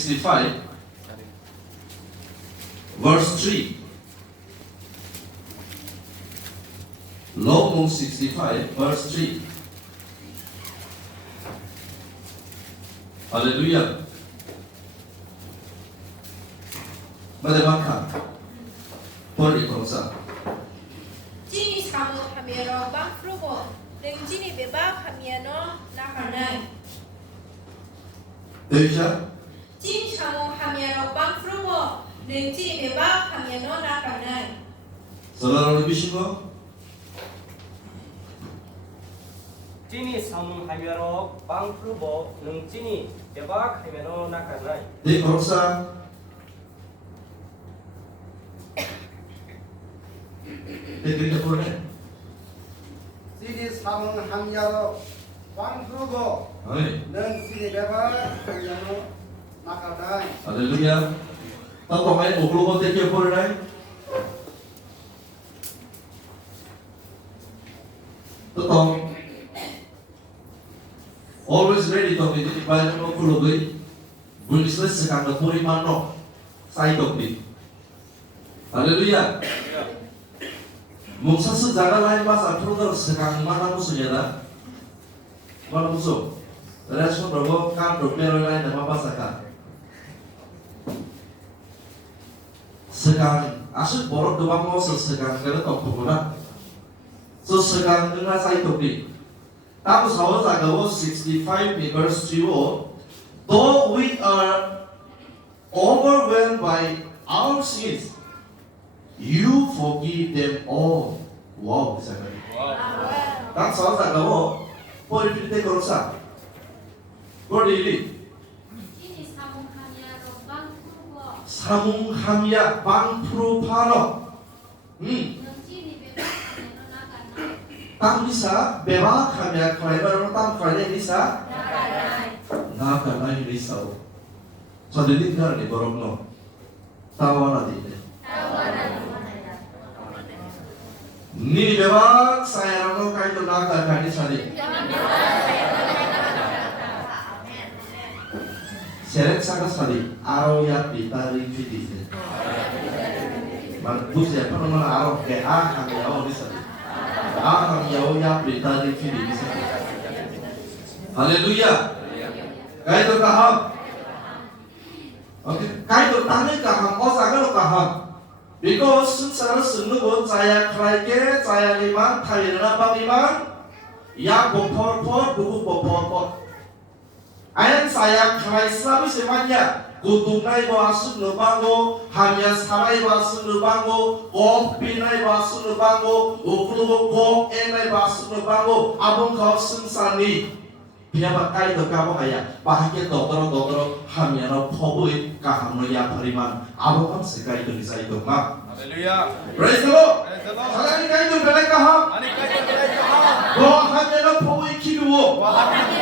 65 verse 3. Romans 65 verse 3. Hallelujah. Bagaimana? Boleh kongsa. Jini samu hamiro bang frugo, neng jini bebak hamiano nakanai. Deja. Jini samu hamiro bang frugo, neng jini bebak hamiano nakanai. Saudara lebih sih 찐이 사문하면어 방프르보 능찐이 대박하면어 나가나이 Di kongsa. Dikira boleh. 시리 사문 함야로 왕프로고 Amin. 는 시리 베바 함야로 나가다이 Haleluya. Tahu kau main uklu kau tekir boleh naik? Tahu. Always ready to be di bayan mo uklu gay. Bulisles sekarang dah puri mano. Sai topi. Haleluya. Mungsa sejarah lain bahasa produk sekarang mana musuhnya dah? Mana musuh? Respon berapa kan berpero lain nama bahasa kan? Sekarang asal borok doang mau sekarang kalau tak pernah. So sekarang dengan saya topi. Tahu sahaja agak 65 verse 2. Though we are overwhelmed by our sins, you forgive them all. Wow, bisa kan? Tak sahaja agak boleh pilih korsa. Boleh pilih. Jini samunhamya bang frugo, 사뭉함야 방프로파노 능진이 베박하면어 나가나이. 땅 리사 베바카며 클라이바로 땅 클라이바 리사 나가나이. 나카나이 리사오 저들이 가르니 버럭노 타와나디네 니 베박 사야라노 카이토 나카카니 사디 세렉 사가 사디 아로야 비타리 피디세 만 부세 파노만 아로 게 아카미 아오 리사디 아카미 아오야 비타리 피디세 할렐루야 kaito kaham okay kaito tani kaham osagalo kaham because secara sungguh saya klaike saya liman thairna pagiman ya bopor buku bopor ayan saya klaisa bisemanya kutungai basuk nubango hanya sarai basuk nubango pinai basuk nubango uklugo kok enai basuk nubango abong kau sungsani Pihak kai to kabo kaya bahagia dokter hamyano pobui kahamno ya pariman abo kan sekai to bisa itu mak 할렐루야. praise the Lord Praise the Lord. 사랑이 kai to belai kaham 아니 까지 까지 go hamyano pobui kiduo 와 하나님.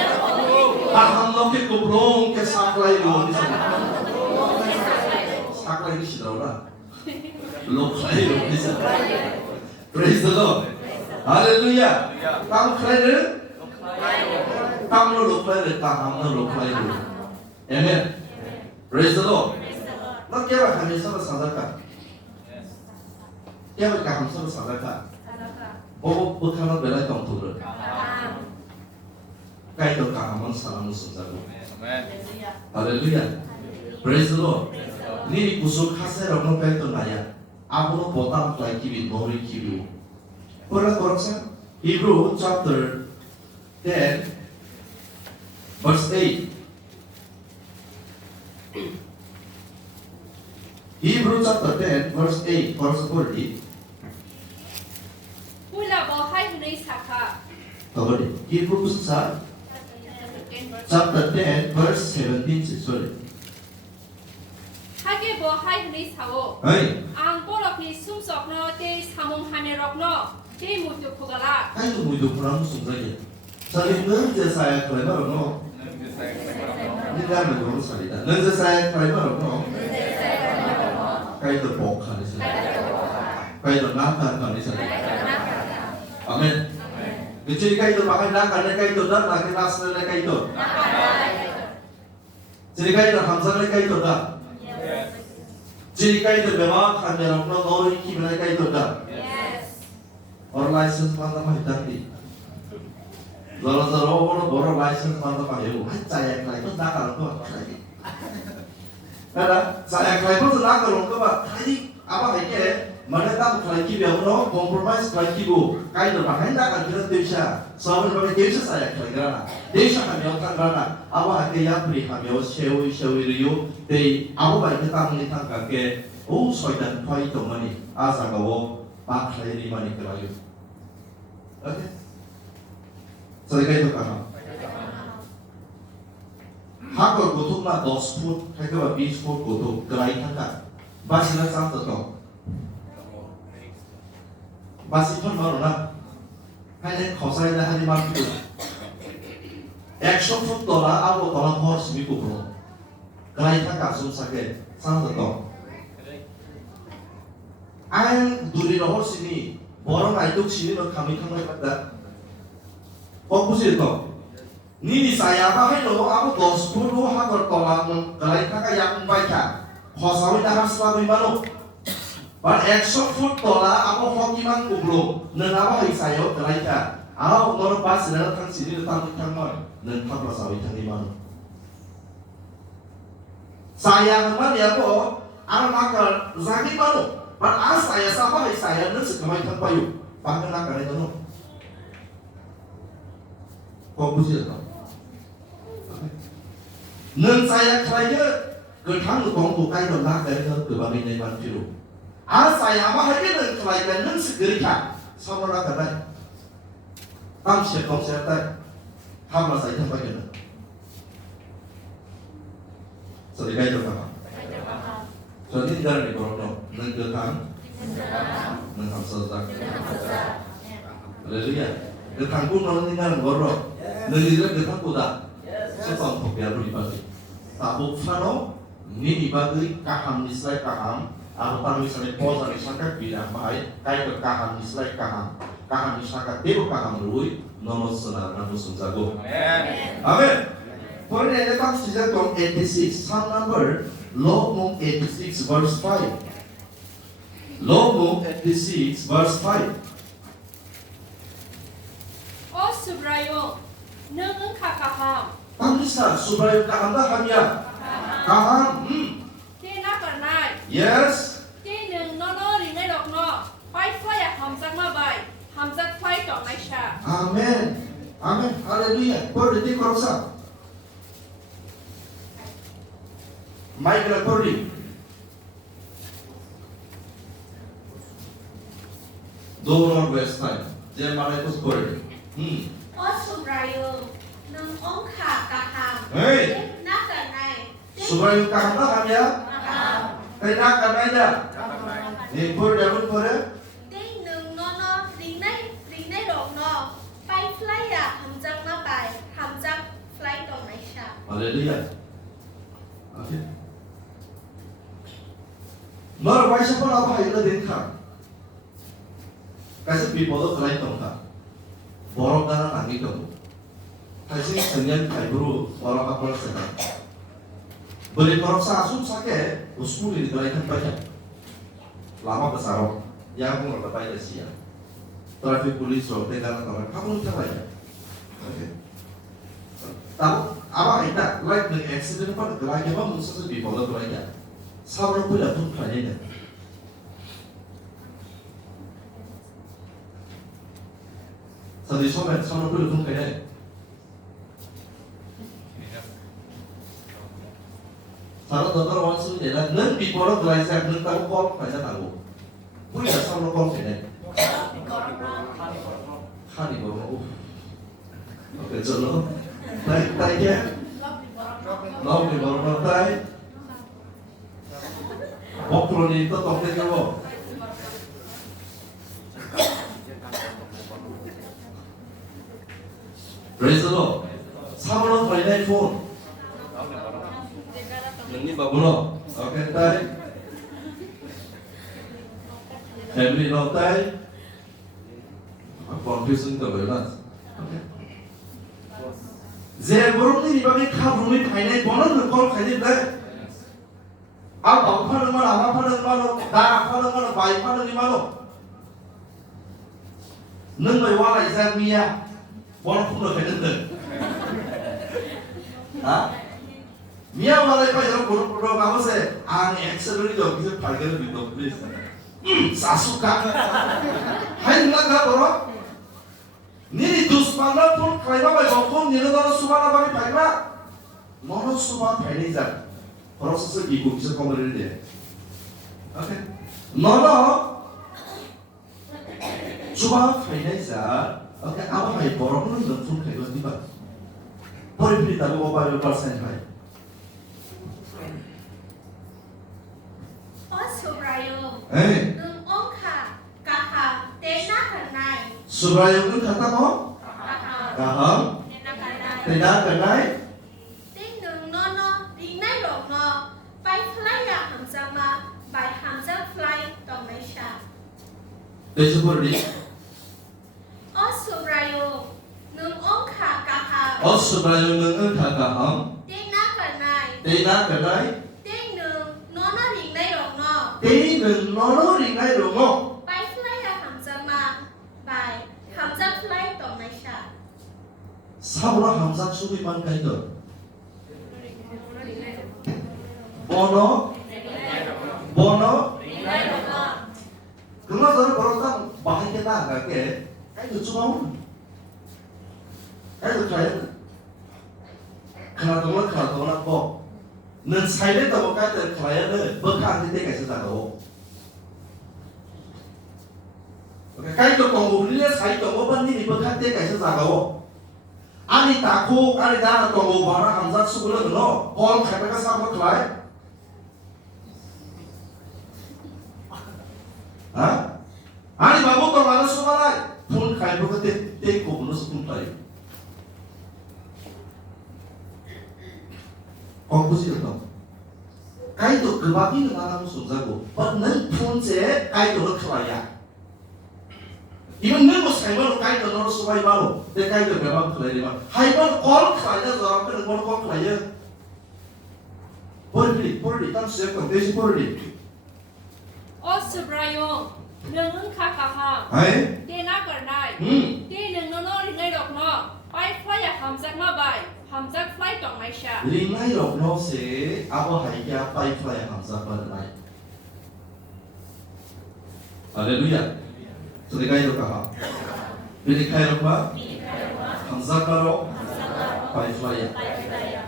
kahamno ke kubrong ke saklai lo ni sana saklai ni sidora lo klai lo ni sana praise the Lord hallelujah kamu klai ni Kamu lupa deh, kamu lupa itu. Amen. Praise the Lord. Nak kira kami sama sadarkan. Kira kami sama sadarkan. Oh, bukan bela tong turun. Kaya itu kamu salam musuh 아멘. Haleluya. Praise the Lord. Ni kusuk khase rokno kaya itu naya. Abu botam lagi kibi, nori kibi. Pura korsa. Hebrew chapter 10. Verse 8. Hebrew chapter 10, verse 8, verse 40. Hula bohai hunai saka. Cover it. Hebrews chapter 10, verse 17. Sorry. Hage bohai hunai sawo. Hey, Ang bolok ni sumsok no te samung hamerok no te mutu kugala. kayo muito kurang sungsaja. Saling ngerti saya kelebar no. Ini kan menurut saya. Ngerti saya kelebar no. Kayak itu bokar di sana. Kayak itu nakal di sana. Amin. Kecil kayak itu makan nakal, kayak itu dan lagi nasrani kayak itu. Jadi kaito hamzah lagi kaito dah. Yes. Jadi kaito memang kami orang orang ini mereka kaito dah. Yes. Orang license mana mah hitam di. Zoro orang license mana mah ya. Saya kelai tu nak kalau tu kelai. Ada saya kelai tu nak kalau tu kelai apa lagi? Mana tak kelai kibu no compromise kelai kibu. Kaito pakai nak kan kita desa. Soalnya pakai desa saya kelai kerana. Desa kami orang kerana apa lagi yang beri kami orang sewi riu. Di apa lagi kita melihat kaki. Oh soidan kau itu mana? Asa kau pakai di mana kelai. Okay. So kaito kana. Hakor gotuk na 10 foot, hay ba 20 foot gotuk kelai tangka. Basi na sang to. Basi pun maru na. Hay khosai na hari mar tu. 100 foot dola abo dola horse mi ko bro. Kelai tangka sum sake sang to. Ang duri ro horse ni borong aituk sini no kami khamai pada. Kok busi to? Ni saya apa hello aku 10 foot hakor tolang kelai tangka yang baca. Khosawi dah selalu malu. But 100 foot tola aku hokiman kublo. Nenawa hai sayo kelai ta. Aku nor pas nang tang sini tang moi. Nang thap sawi tang malu. Saya memang ya ko ang makal zagi malu. But saya siapa hai saya nang sekamai tang payu. Pangan nak kare to. Kok busi to? Nang saya kelainya gertang gong tu kai dong nak dari ke bagi ni ban firu. Saya apa hari nang kelai kan nang segera sama nak kadai. Tam siap kong siap tai. Ham lah saya tempat ni. So kai dong apa? So ni dah ni korang dong. Nang gertang. Nang ham selesai. Haleluya. Gertang pun orang tinggal korang. Nang gertang pun dah. Sesama biar beribadi. Tabuk fano ni ibadi kaham nislai kaham. Aku tahu misalnya posa misalnya bilang bahaya. Kayak kaham nislai kaham. Kaham misalnya dewa kaham rui. Nono senar namu sunjago. Amen. Point ini datang sejak tahun 86. Psalm number Log Mung 86 verse 5. Log Mung 86 verse 5. Oh Subrayo, nang kakaham. Tamisa supaya kaham dah hamya. Kaham. Ke nak kernai. Yes. Ke nang nono ringai dok no. Pai fly ya hamzat ma bai. Hamzat fly dok mai sha. Amen. Amen. Haleluya. Berarti korsa. Michael Cordy. Donor West Time. Dia mana itu Cordy. Oh Subrayo, nang ong kakaham. Hey. Nak kernai. Supaya kaham dah hamya. Kaya nak kanai dah. Ni Cordy apa Cordy? Cái nương nó ring này đột nó bay fly à hàm răng fly đột này sao Haleluya. Okay. Nor why siapa apa itu dengar. Kasih people tu kelai tongka. Borok dana nangi kamu. Kasih senyan kaiburu orang apa sedang. Beli borok sasum sake usmu di kelai tempatnya. Lama besar yang pun orang baik sia. Traffic police road dengan orang kamu lupa ya. Okay. Tahu apa itu? Like the accident pada kelai apa musuh tu people tu kelai ya. Sabar pula pun kelai ya. Tadi sobat sabar pula pun kelai. Salah dokter orang suruh dia lah, neng di poro kelai saya neng tahu kol, saya tahu. Punya sabar kol kelai. Hari baru. Oke, jono. Tai je. Log di baru tai. Bokro ni to tong te ko. Praise the Lord. 사물로 관련된 폰. 능님 바구로. 오케이, 따이. Family nó tay. Còn phía xưng tờ với là. जे बरमनि बिबागै खाब्रुमै फायनाय बनन कल खायदिले आ बावफानो मा आमा फानो मानो दा फानो मानो बाय फानो नि मानो नों मै वालाय जामिया बन फुनो खायदिले हा मिया वालाय पाइरो बरम गामसे आं एक्सेलरि दो बिसोर फायगोन बिदो प्लिज सासुका हाय नंगा बरो Nini duspana pun kaima bai bokong nini dono subana bagi paikra mono suba paini jak proses ibu bisa komerin dia oke nono suba paini jak oke apa hai borong nun don pun kai don tiba pori pita bo ba yo persen hai Osubrayo eh nung ongka kaha tena kanai subrayong nun kata mo kaham tena kanai Ting nung nono ringnai rong no pai fly ya hamzama bai hamza fly tong mai sha desu pori Osubrayo nung ongka kaha oh subrayong nun kata kaham tena kanai tena kanai Ting nung nono ringnai rong no tei nun nono ringai rongo pai fly ya hamzama bai hamza fly tong mai sha 사브라 함삭 수비만 가이더 보노 그나저나 버럭당 마이게다 갈게 가이더 주마운 가이더 가이더 그나동나 넌 사이렌다고 가이더 가이더 버카한테 때가 있었다고 가이더 공부리에 사이더 뭐반니 버카한테 때가 있었다고 아니 다코 아니 다 동고 바라 함자 수고를 넣어 볼 카페가 사고 클라이 아 아니 바보 또 많은 수가라 폰 카이버 그때 때 고분을 수분 클라이 공부지였다 가이도 그 바퀴는 나가면 손자고 뻔는 폰제 가이도를 클라이야 이건 너무 살벌로 가이드 너로 수바이 바로 내 가이드 몇번 클라이만 하이번 꼴 클라이야 저랑 그는 꼴 클라이야 볼리 땀 쓰였건 대신 볼리 Osubrayo nung ongka kaha 아이 tena kanai Ti nung nono ringnai rong no pai fly ya hamza ma bai hamza fly tong mai sha 링라이 럭노세 아버 하이야 파이프라이 함사 바르나이 할렐루야 저리 가이로 가 미리 가이로마 함사 바로 파이프라이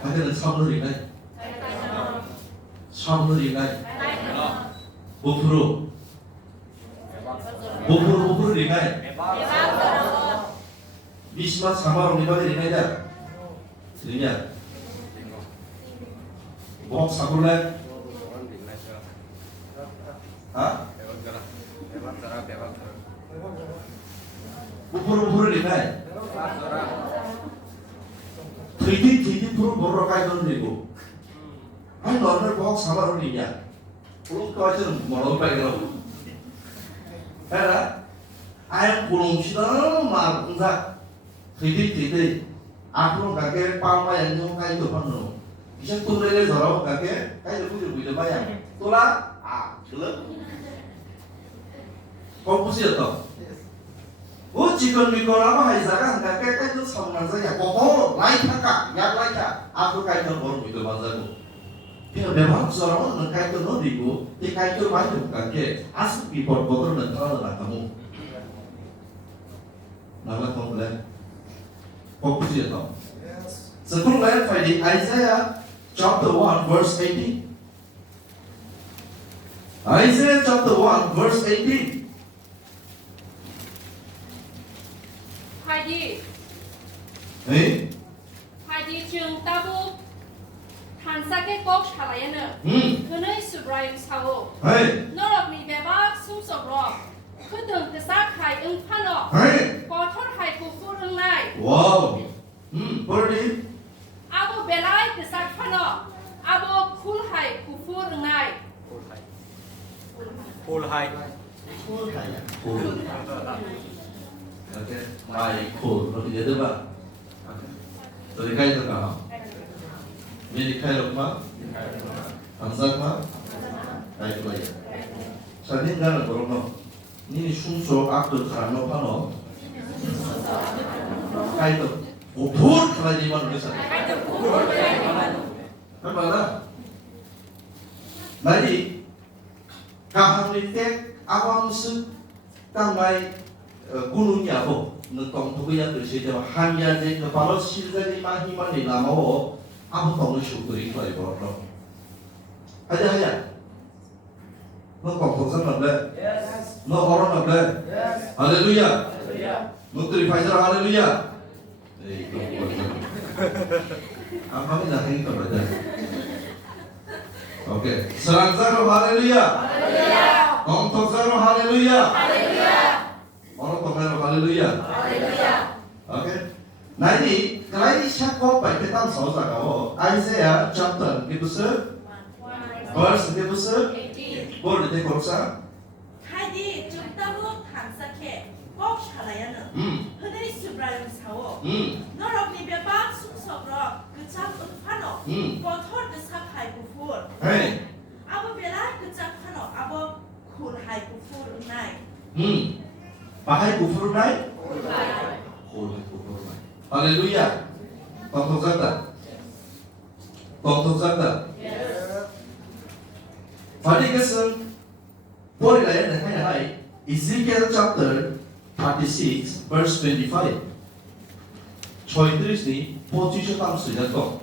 하게는 참으로 링라이 참으로 링라이 목프로 링라이 미시마 사마로 리바디 링라이다 들리냐 목 사골래 아? 목프로 링라이 트위디 프로 뭐로 가이던 리고 아니 너는 목 사마로 링이야 그럼 그거는 뭐라고 빨리라고 해라 아예 고롱시다는 말 공사 트위디 앞으로 가게 빵마 양념 가이도 하는 이제 또래를 저라고 가게 가이도 부들 봐야 또라 아 그래 공부시였다 어 지금 미거라고 하이사가 가게 가이도 성난사야 고고 라이타까 야 라이타 앞으로 가이도 보는 부들 봐자고 그냥 매번 저라고 가이도 넣리고 이 가이도 많이 못 가게 아스비 버거는 따라 나가고 나가 통래 공부시였다 So put that Friday, Isaiah chapter 1 verse 18. Isaiah chapter 1 verse 18. Haidi Eh? Haidi chung tabu Hansa ke kok shalayana Kunai subrayung sawo Hey. Norok ni bebak sum sobrok Kudung kesak hai ung panok Hey. Kotor hai kukur ung nai Wow. Birdie. Abo belai kesak panok Abo kul hai kufur ung nai 폴하이 Cool. Okay. My cool. Look at the back. 어디 가이드가? 미리 카이로마? 안사마? 가이드가. 자, 닌가는 그러면 니니 순수 악도 가노 파노? 가이드 고불 가이드만 그러잖아. Apa Nadi kahang tek awam se tamai gunungnya bo nentong tu yang tersedia hanya je kepala silda di mahiman di nama bo apa tong syukuri kai bo lo aja no kongkong nable no orang nable haleluya no trifajar haleluya apa ni dah ini kepada Oke, serang zaro haleluya. Haleluya. Kontok zaro haleluya. Haleluya. Orang tokero haleluya. Haleluya. Oke. Nah ini kalau ini siapa baik kita tahu sahaja Isaiah chapter berapa? Verse berapa? Boleh dikorsa? 하디 죽다고 감사해 꼭 살아야는 흔히 수브라임 사오 너럽 니베바 숙석으로 그참 은파노 보톨 그삽하이 부풀 Hey. 아버 베라 그참 파노 아버 쿨하이 부풀 은나이 Bahai kufur naik? Boleh kufur naik. Haleluya. Kontok zata. Kontok zata. Pada kesan boleh layan dengan hai Ezekiel chapter 36 verse 25. 저희들이 이 포지션 담을 수 있는 거.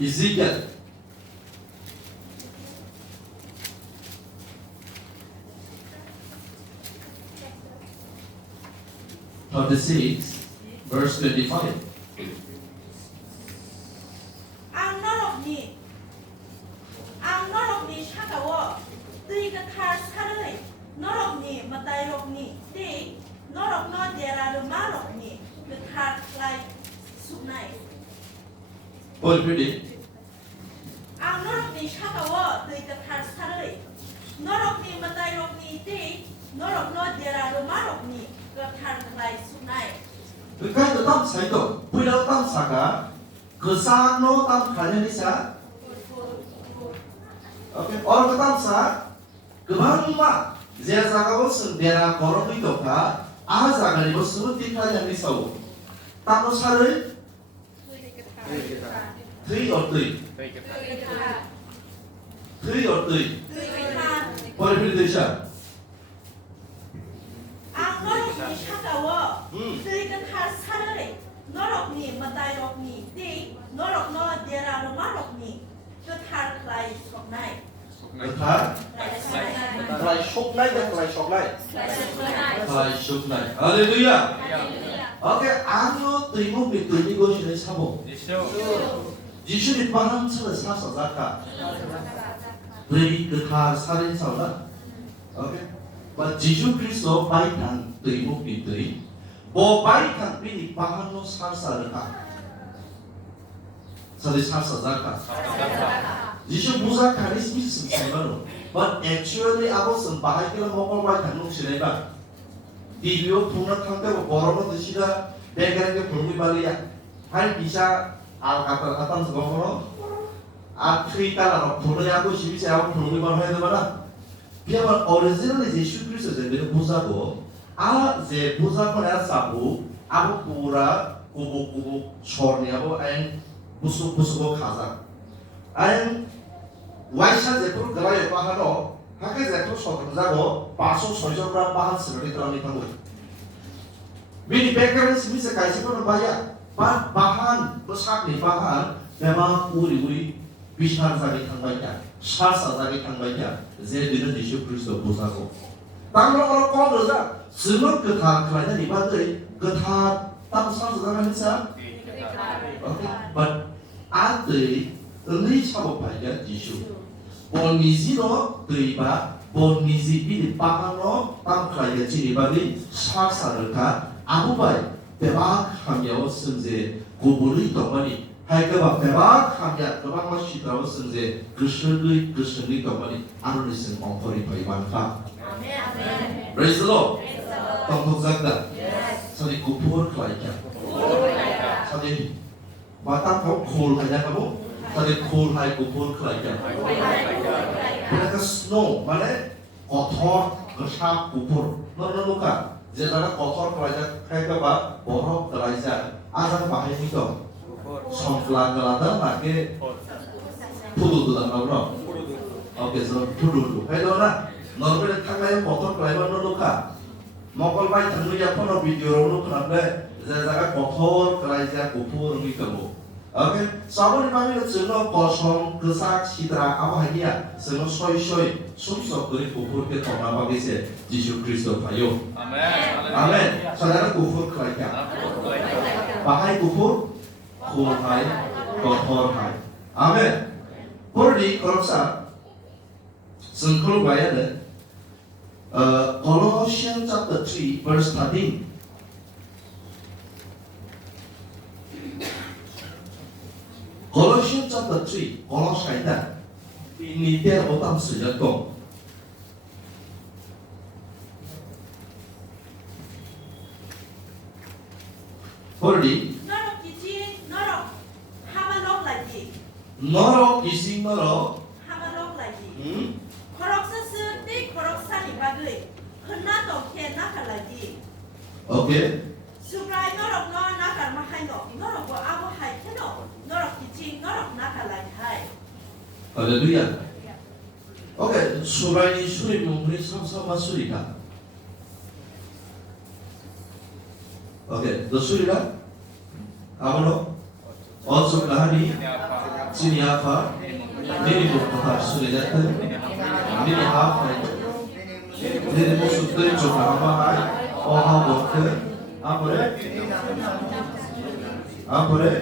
Ezekiel 36 verse 25. 앙너럽니 샤가워 뜨이가 탈 사르이 너럽니 마다이럽니 띠 너럽 너 데라르 마럽니 그탈 클라이 숙나이 Boleh pilih. 앙너럽니 샤가워 뜨이가 탈 사르이 너럽니 마다이럽니 띠 너럽 너 데라르 마럽니 그탈 클라이 숙나이 Dekat tetap saya itu, pulau tam saka, kesano tam kalian bisa. Oke, orang ketam sa, kemana mak? Zia saka bos daerah korong itu ka, saka ni bos sebut kalian bisa. Tamu sari, three or three, boleh pilih desa. 앙너럽니 샤가워 뜨이가 탈 사르이 너럽니 마다이럽니 띠 너럽 너 데라르 마럽니 그탈 클라이 숙나이 Dekat, kelai shock naik dan kelai shock naik. Kelai shock naik. Haleluya. Oke, anu terima betul ni gua sini sabo. Jisu di paham salah sasa zaka. Beri kekal salin salah. Oke. But Jisu Kristo baikan terima betul. Bo baikan pilih paham no sasa zaka. Salah sasa zaka. Jisu buza karismi sempurna, but actually abo sempahai kita mau kau kanung siapa? Video tunas tangke borong tu sida, background ke perlu balik. Hari bisa al kata sekolah, cerita lah, tunas aku sih bisa aku perlu balik itu mana? Biar original Jisu Kristus jadi buza ko, je buza ko ada sabu, abo pura kubu shortnya abo aing busuk ko khasa, aing Waisa jepur galai pahano, hakai jepur sokan jago, pasu sojokra pahan seperti terang di panggung. Bini background sini sekali pun bayar, bahan besar di bahan, memang uri bisar lagi tang banyak, sasa lagi tang banyak, jadi Yesus Kristus busago. Tanggal orang kau berza, semua ketah kerana di bandai, ketah tak sasa jangan bisa. Okay, but ada Ini siapa baca Yesus? Bonisi lo teriba, bonisi ini pakan lo tam kerja ciri bagi sasarkan. Abu baik, tebak hamil senze kuburi tomani. Hai kebab tebak hamil kebab masih tahu senze kesenli tomani. Anu nisen mengkori bayi bangsa. Praise the Lord. Tongkong zakda. Jadi kupur kelaikan. Jadi batang kau cool hanya kamu. Jadi cool hai kupur kelaikan. Mereka snow mana kotor kesap kupur. Noluka. Jadi kotor kelaikan kayak apa? Borok kelaikan. Asal bahaya itu. Songklan kelada make pudu dan apa? Oke, so pudu. Hai dona. Normal tangan kotor kelaikan noluka. Mokol baik tentu ya pun video lu kenapa jaga kotor kerja kupur gitu. Oke, sabun kami semua kosong kesak citra apa lagi semua soy susah dari kupur ke tanah bagi se Yesus Kristus ayo. Amin. Saudara kupur kerja. Bahai kupur, kurhai, kotor hai. Amin. Perdi korupsa sengkul bayar deh. Colossians chapter 3 verse 13. Colossians chapter 3 Colossaida ini dia orang sejati. Perdi 너로 기지 너로 하만록 라지 noro kisi noro. 하만록 라지 거럭서스 띠 거럭산이 바글 흔나 덕해 나갈라지 Oke. 수브라이 너럭 너 나갈 마하이노 너럭 뭐 아무 하이케노 너럭 기지 너럭 나갈라이 하이 Haleluya. Oke, surah ini suri memberi sama-sama surika. Oke, the surika apa lo? Osok lahani, sini apa? Ini bukan surika itu. Ini apa? Ini musuh dari juga apa? Oh, apa? Apa deh? Apa deh?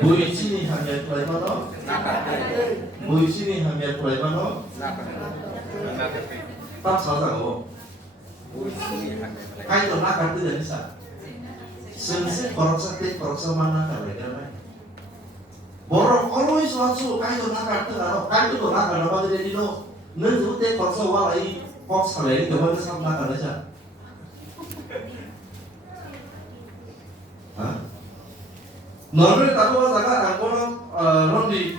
Bui sini hanya pelajaran. Bui sini hanya pelajaran. Tak salah kok. Kayak nak kata tidak bisa. Sensi koroksa mana kalau kan? Borok always langsung kayak nak kata kalau kayak itu nak kalau apa dia dino. Nentu teh koroksa walai koroksa lagi coba sama nak kata saja. Hah? Normal tahu saja angkor rondi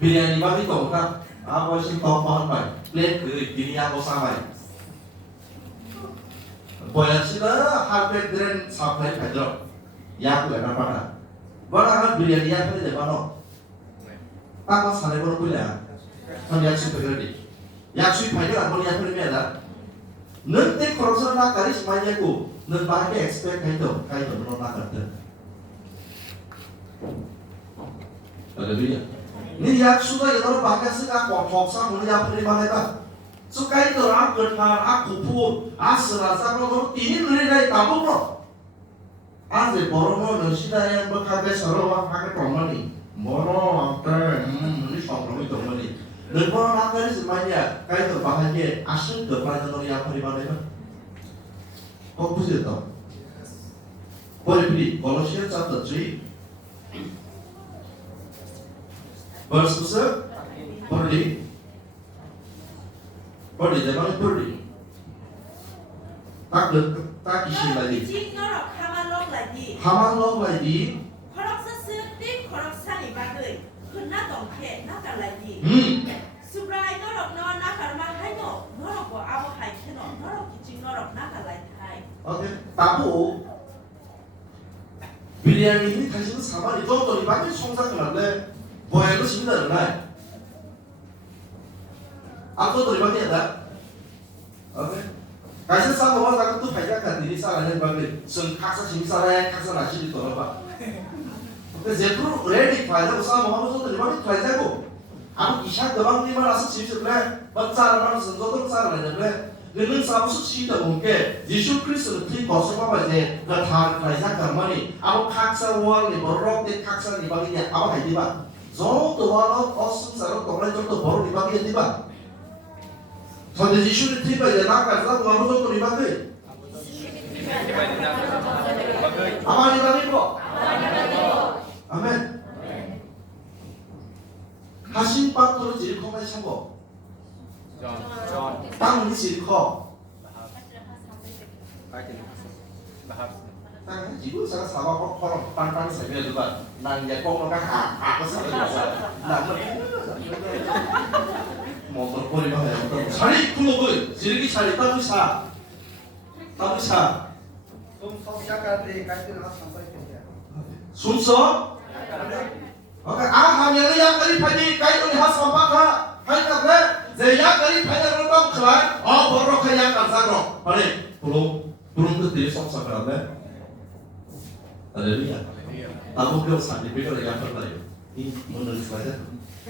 biryani bagi tu kan? Apa sih topan bay? Plate ke ini apa sama? Boleh sih lah, harga brand sampai pedro. Ya aku nak apa? Boleh kan biryani apa ni mana? Apa sana boleh boleh? Kan yang super ready. Yang super pedro apa ni apa ni ada? Nanti korupsi nak kari semuanya ku, nanti bahkan expect kayak tu belum nak kerja. Haleluya. Ini yang sudah itu bahkan sekarang korupsi mulai apa ni mana? Sukai itu orang kerja, aku pun, serasa kalau ini mulai tabung loh. Asal borong lo sudah yang bekerja seluruh pakai komani, borong apa? Ini sombong itu komani. Dan borong apa ni semuanya? Kayak itu bahannya asal kepada orang yang apa di mana? Kau pusing tak? Boleh pilih Colossians chapter 3 verse boleh jangan boleh tak isi lagi 기지 너럭 하만록 라지 hamalok lagi 거럭서스 띠 거럭산이 바글 흔나 덕해 나갈라지 수브라이 너럭 너 나갈 마하이노 너럭 뭐 아무 하이케노 너럭 기지 너럭 나갈라이 하이 oke tahu biryani ini kasih sama itu untuk dipakai songsak kenapa boleh itu sebentar lah aku terlibat ada oke kasih sama orang aku tuh banyak kan diri salahnya bagi sengkaksa sini salah kaksa nasi di tolong pak oke jepru ready faida usaha mau tuh terlibat faida aku aku isya kebang lima rasa sih sebelah besar mana sentuh besar aja sebelah dengan sabu sih dah mungkin Yesus Kristus itu kosong apa aja ketar faida kemana aku kaksa wal nih borok deh kaksa nih bagi dia apa aja pak jauh tuh walau kosong sarung tolong jauh tuh borok nih bagi dia pak 근데 예수를 팀에 나가서 아무 것도 이만데 아마니다니고 아멘 하신 빵도로 질커만 참고 땅이 질커 이거 제가 사과하고 코로 빵빵 세면 누가 난 이제 꼭너가 하고 살아서 나는 뭐 머리만 해도 자리 풀어보 지르기 자리 따부샤 Sumsong yakari kaitin has sampai kaya. 순서 오케이 하면은 약거리 파지 까이는 하삼바카 하이카베 제 약거리 파지를 좀 클라이 버럭 약 안사로 아니 부릉 그들이 속삭하네 할렐루야 나도 그 사기 배를 약걸라요 이 오늘 사자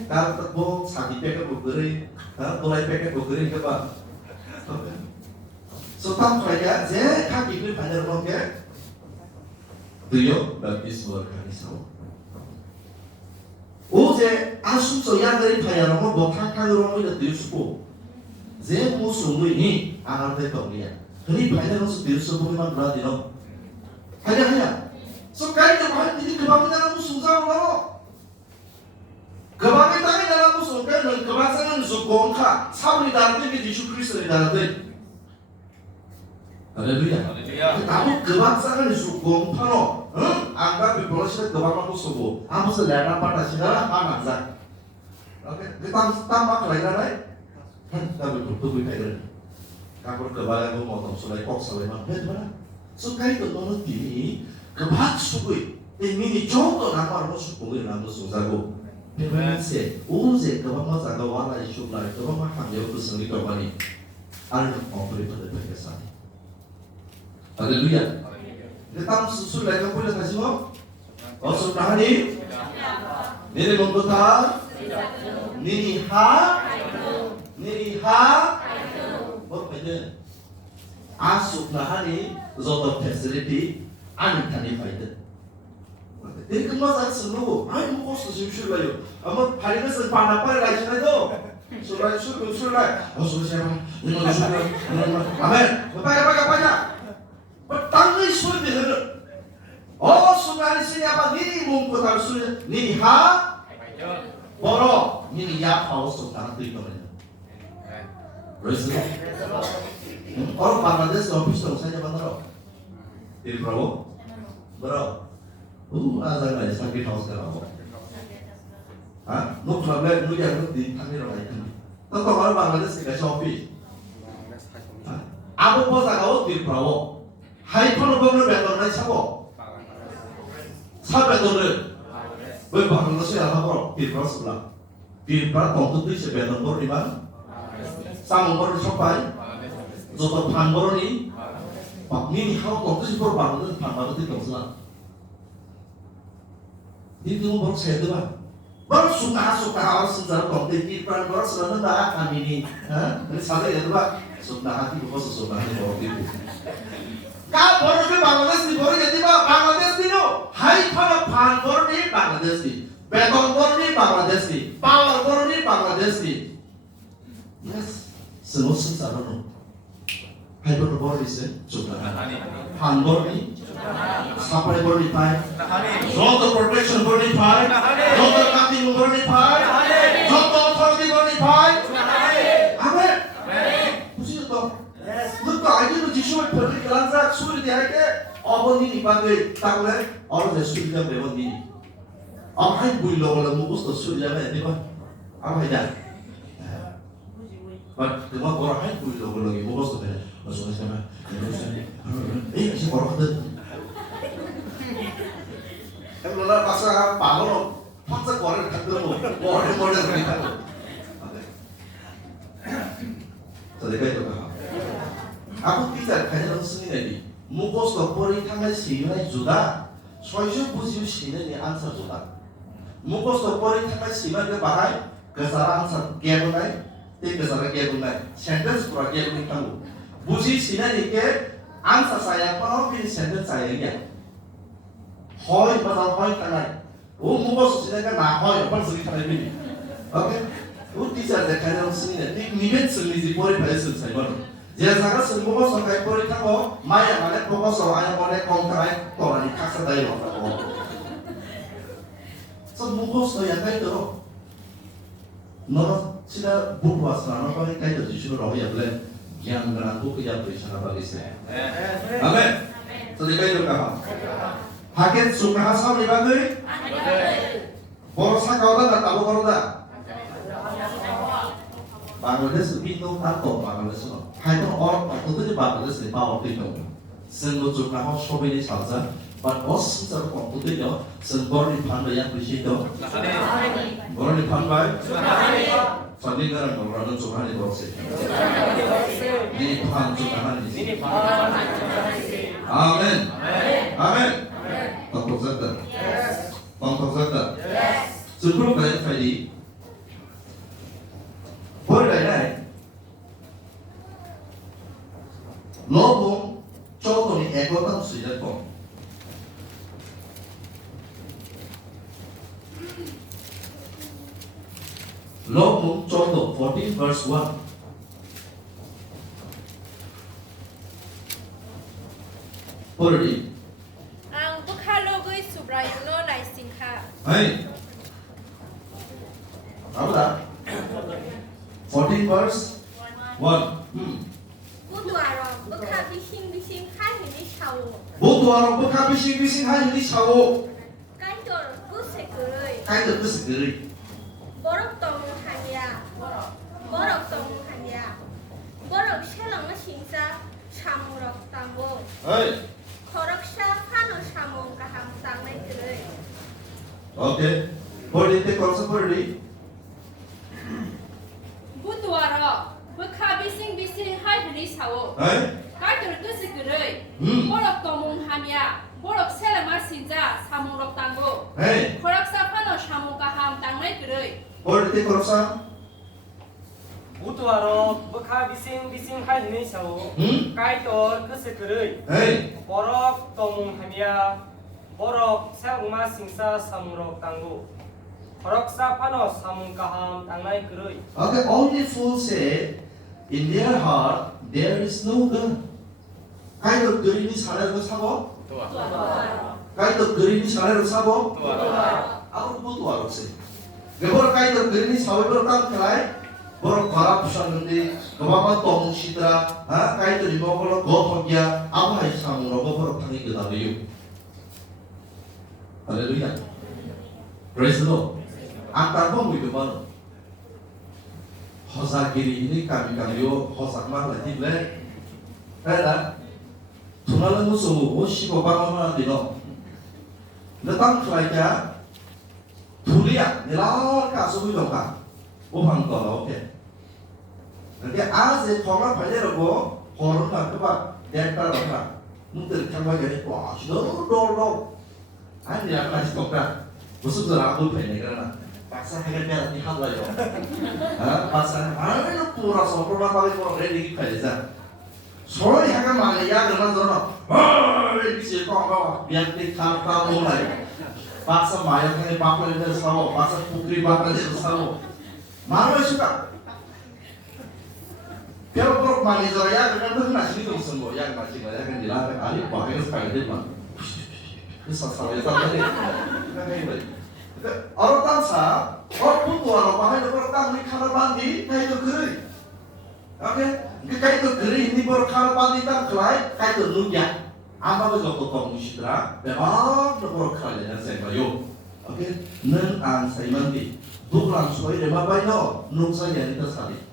다 뭐 사기 배가 뭐그래 돌아이 배가 뭐그래 그봐 소탐 파이야 제 가기를 파지를 먹게 드요 바티스 월카니사오 오제 아숨소 야들이 파야라고 뭐 탕탕으로 이렇게 들수고 제 무슨이 아가르데 동이야 그리 파야라서 들수 보면 라디노 하냐 소까지 좀 하니 그 방에 나라 무슨 상관어 그 방에 땅에 나라 무슨 그는 그 방상은 수공카 사울이 다른데 그 예수 그리스도이 다른데 할렐루야 나무 그 방상은 수공파노 응? angka biblosnya doang aku subuh. Aku sedang pada saudara anaknya. Oke, kita tambah kelahiran lain. Tapi betul kayak Kamu kebalan aku mau tahu sulai kok sulai mana? Mana? Sukai itu nono tini kebat sugui. Ini contoh nama orang sugui nama suzago. Memang sih, uze kebang masa kawala isu lain kebang macam dia bersendiri kembali. Ada operasi pada perkesan. Haleluya. Kita susul lagi apa yang kasih mau? Oh sudah ni? Nini mengkota? Nini ha? Oh macam asuk nah ni zoto facility anitani faida. Ini kemas ada semua. Ay mau susul lagi. Amat hari ni sepanah apa lagi sana tu? Susul lagi. Oh susul siapa? Ini susul. Amen. Apa? Petangnya sulit dengan oh sudah di sini apa ini mungkin harus sulit ini ha boro ini ya harus sudah nanti kemarin orang Bangladesh office dong saya benar di Bravo ada nggak sakit haus kerana ah nu problem nu yang di tangan orang lain tentu orang Bangladesh tidak office apa pun saya kau di Bravo 하이퍼는 법을 배도를 차고 사배도를 왜 받는 것이 하고 빌프라스라 빌프라 동도 뜻이 배던 거리만 쌍은 거를 쳤바이 저도 반거리 박민이 하고 동뜻이 걸 받는 반바도 경스나 니도 뭐 세드바 뭘 수가 알았은 사람 동도 빌프라 거를 쓰는 나 아미니 어 사대 얘들아 수가 하기 벌써 수가 하는 거 Kau baru ke Bangladesh ni, baru jadi Bangladesh ni no. Haifa pan baru ni Bangladesh ni, beton baru ni Bangladesh ni, power baru ni Bangladesh ni. Yes, semua sengsara no. Haifa baru ni se, sudah. Pan baru ni, supply baru ni pai, road protection baru ni pai, road cutting baru ni pai, road authority baru ni pai. Amen. Puji Tuhan. 너 아이들도 지시면 별을 그란사 수리 대할게 어머니 이방을 따고래 어른의 수리자 매번니 아이 보일러가 무고서 수리자가 되면 아마이다 그만 뭐라 할 보일러가 무고서 돼 어서 하시면 에이 이제 뭐라 하든 그러나 박사 방으로 박사 거를 갖고 머리 그러니까 자 내가 이거 Aku tidak kaya langsung ini. Mukos kopori tangan sini juga. Soalnya bujuk sini ni answer juga. Mukos kopori tangan sini ke bahai kesalahan answer gaya bunai, kesalahan gaya bunai. Sentence pura gaya bunai kamu. Bujuk sini ni ke answer saya apa pun sentence saya ya. Hoi pasal hoi tangan. Oh mukos sini kan nah hoi apa sih tangan ini? Okay. tidak kaya langsung ini. Ni event seni di pori pada selesai baru. Jasa semua sokai pori kamu, maya mana pokok soalnya mana kontak orang di kasar dari orang. Semua soalnya kayak itu, nol sudah buat selama kali kayak itu justru orang yang boleh yang berangku kerja bersama bagi saya. Amin. Tadi kayo kaham. Hagen suka hasam ni bagay. Boros sa kauda na tabo kauda. Bangladesh Pino tato Bangladesh no. Hai no or to the Bangladesh ni bao Pino. Sen lo suka ho shobe ni salsa. But os sa ko to the yo sen bor ni pan ya krisi do. Bor ni pan bai. Sadi garan ko ran suka ni bor se. Ni pan suka ni. Amen. Amen. Tonton zata. Tonton zata. Sebelum kalian tadi, boleh này, nó cũng cho tụi mình em có tâm sự cho tụi. Nó cũng cho tụi 14 verse 1. Boleh đi. Ang bukhalogay subrayono na singha. Hey. Apa dah? 14 verse 1. Butuaro, buka bising hai ini sawo. Bố tòa bố khá bí sinh hai những đi sau. Cáitor buse cười. Cái được cứ sự gửi. Borok tong hanya. Borok tong hanya. Borok selang na singsa samurok tambo. Hey. Korok sa pano samong kaham tangnai cười. Okay. Boleh kita konsep boleh. Butuaro, bukhabising bising hai hini sawo. Hey. Kaitor kusikurei. Borok tomung hamya, borok selama sinja samurok tango. Hey. Korak sapano shamuka ham tangnai kurei. Boleh kita konsep. 무토하러 버카 비싱 하이니 샤오 까이tor 그스그르이 Hey. 버럭 떠몽하미야 버럭 세우마 싱사 사무럭 당고 버럭 사파노 사문가함 당나이 그르이 Okay. Only fools say in their heart there is no God. Cái được gửi đi trả lời có sao không? Cái được gửi đi trả lời có sao không? Aku butuh harus sih. Kalau cái được gửi đi trả lời có tăng cái Borok corruption nanti, kebawa tong citra, kait tu di bawah kalau gothong ya, apa hai samu rogo borok tangi kita liu. Haleluya. Praise the Lord. Antar pun begitu baru. Hosa kiri ini kami yo hosa kemana lagi le? Ada. Tunalan musuh, osi bapak mana dino. Datang kerja, tulia, nilai kasus itu kan. Bukan kalau oke. Nanti aja kalau pada rego orang nak apa data orang mungkin kamu jadi wah sudah anda akan kasih toprak musuh aku pengen kerana paksa hanya biar lihat lah yo paksa mana itu pura sempurna kali orang ready kerja soalnya hanya mana ya dengan orang bisa kau biar dikau kamu lagi paksa maya kan paksa itu sama paksa putri paksa itu sama mana suka Kalau perut manajer ya dengan tuh nasi itu semua yang nasi ya kan dilarang kali pakai sekali dia mah. Itu salah ya tadi. Orang tansa, orang butuh orang pakai orang tang ni kalau bandi kayak itu geri. Oke, kayak itu geri ini baru kalau bandi tang kelai kayak itu nujak. Apa betul potong musitra? Memang baru kali yang saya bayu. Oke, nen ang saya mandi. Bukan soal dia apa itu, nungsa yang itu sekali.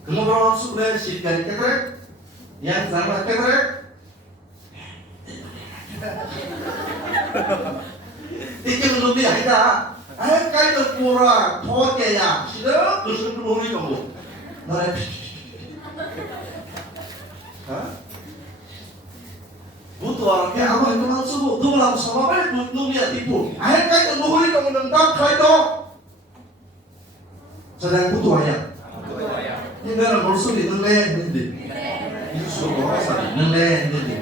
Kemudian sudah siapkan ketrek, yang sama ketrek. Ini belum dia kita. Kayak pura, thor kaya, sudah kusuk dulu kamu. Naik. Butuh orangnya apa itu langsung tuh langsung apa itu dia tipu. Kayak dulu kamu nendang kayak itu. Sedang butuh ayam. Ini kan musuh di nilai nanti. Itu sudah orang nilai nanti.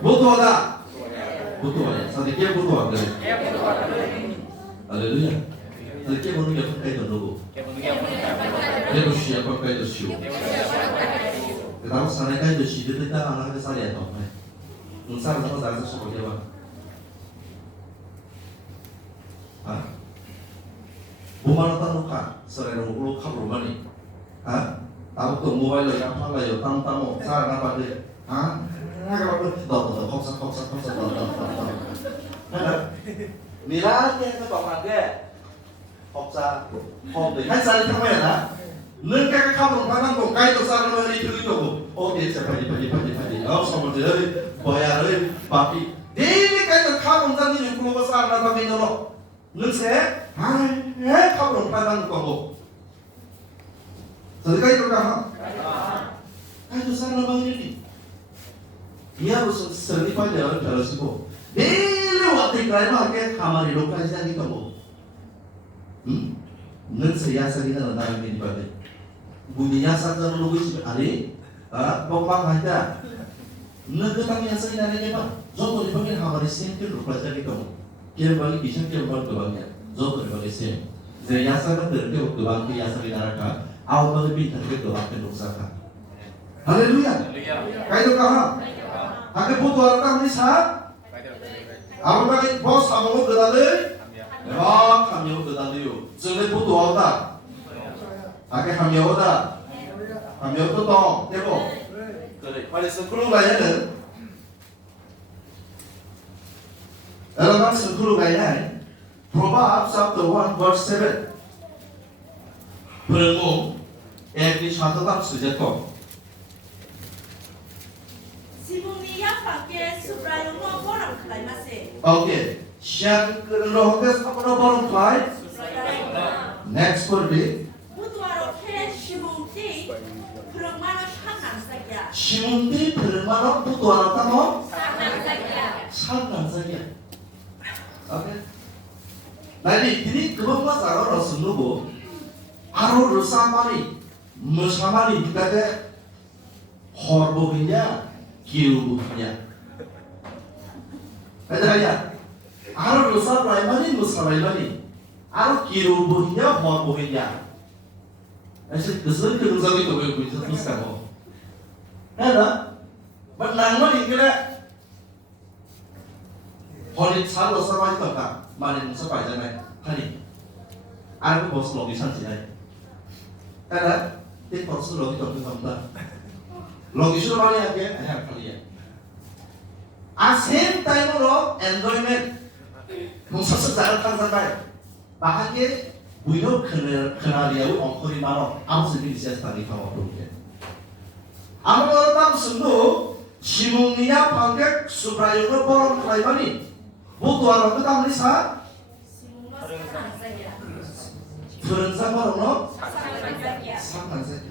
Butuh ada. Butuh ada. Sedikit butuh ada. Haleluya. Sedikit butuh yang pakai dulu. Dia siapa pakai dulu. Kita sana kan dulu kita tak anak kita saya tahu. Nusa sama saya sesuatu apa? Bukan tentang luka, selain luka rumah ni. Tahu tu mobile yang apa lah, yang tamu, cara apa dia? 너 컵사 미라게 그거만게 컵사 컵들 한 살이 평소에나 너가 가본 방향도 가이도 싸는 거리 들기도 어디 있어 빨리 서울들 뭐야를 바비 내일 가이도 가본 장이 육구로 싸는 바비 너로 너세 가본 방향 거고 저기 가이도 가 가이도 싸는 바비 dia harus certified level fellowship. Daily waktu kelima ke kamar lokasi lagi kamu. Nen saya kita nanda ini pada. Bunyinya saja logis hari. Pokok aja. Nen kita yang saya nanda ni apa? Jauh dari bagian kamar sini ke lokasi lagi kamu. Kira bagi bisa kira bagi kebangnya. Jauh dari bagian sini. Saya saja terke kebang ke yasa kita nanda. Awal lebih terke kebang ke lokasi. Haleluya. Kayu kah? 아까 보도 왔다 우리 사 아무나 뭐 사먹어 그다들 막 함여 그다들요 전에 보도 왔다 아까 함여 오다 함여 또 되고 그래 그래서 그런 거야는 여러분 스크루 가야 Proverbs chapter 1 verse 7 벌무 에비 샤도담 수제토 Sibunia pakai subrayo no borang kelai masih. Okay. Siang kalau hokas apa no borong fly? Next word be. Butuaro ke simunti permano sanang saja. Simunti permano butuh tamo? Sanang saja. Sanang saja. Okay. Nanti ini kebun masalah rasul nubu. Aru rusamari, musamari kita ke horboginya. 기우부냐 그러니까 아로 루사라이마니 무사라이마니 아로 기우부냐 뭐보냐 사실 그것은 그 동작이 또 왜 보이죠 비슷하고 해나 만난만 이게 허리 차로 써봐있던가 말이 무슨 말이잖아요 하니 알고 벌써 로기 산지나요 해나 이 벌써 로기 좀 겁니다 Logisnya mana ya? Ayah kalian. Same time lo enjoyment. Mungkin secara sampai. Bahagia, buino kenal dia ongkori malo. Aku sendiri bisa tadi kamu punya. Aku orang semua simungia panggil supaya lo borong kelaimani. Butuh orang itu tahu nisa. Simuno sanang saja. Berenang borong lo. Sanang saja.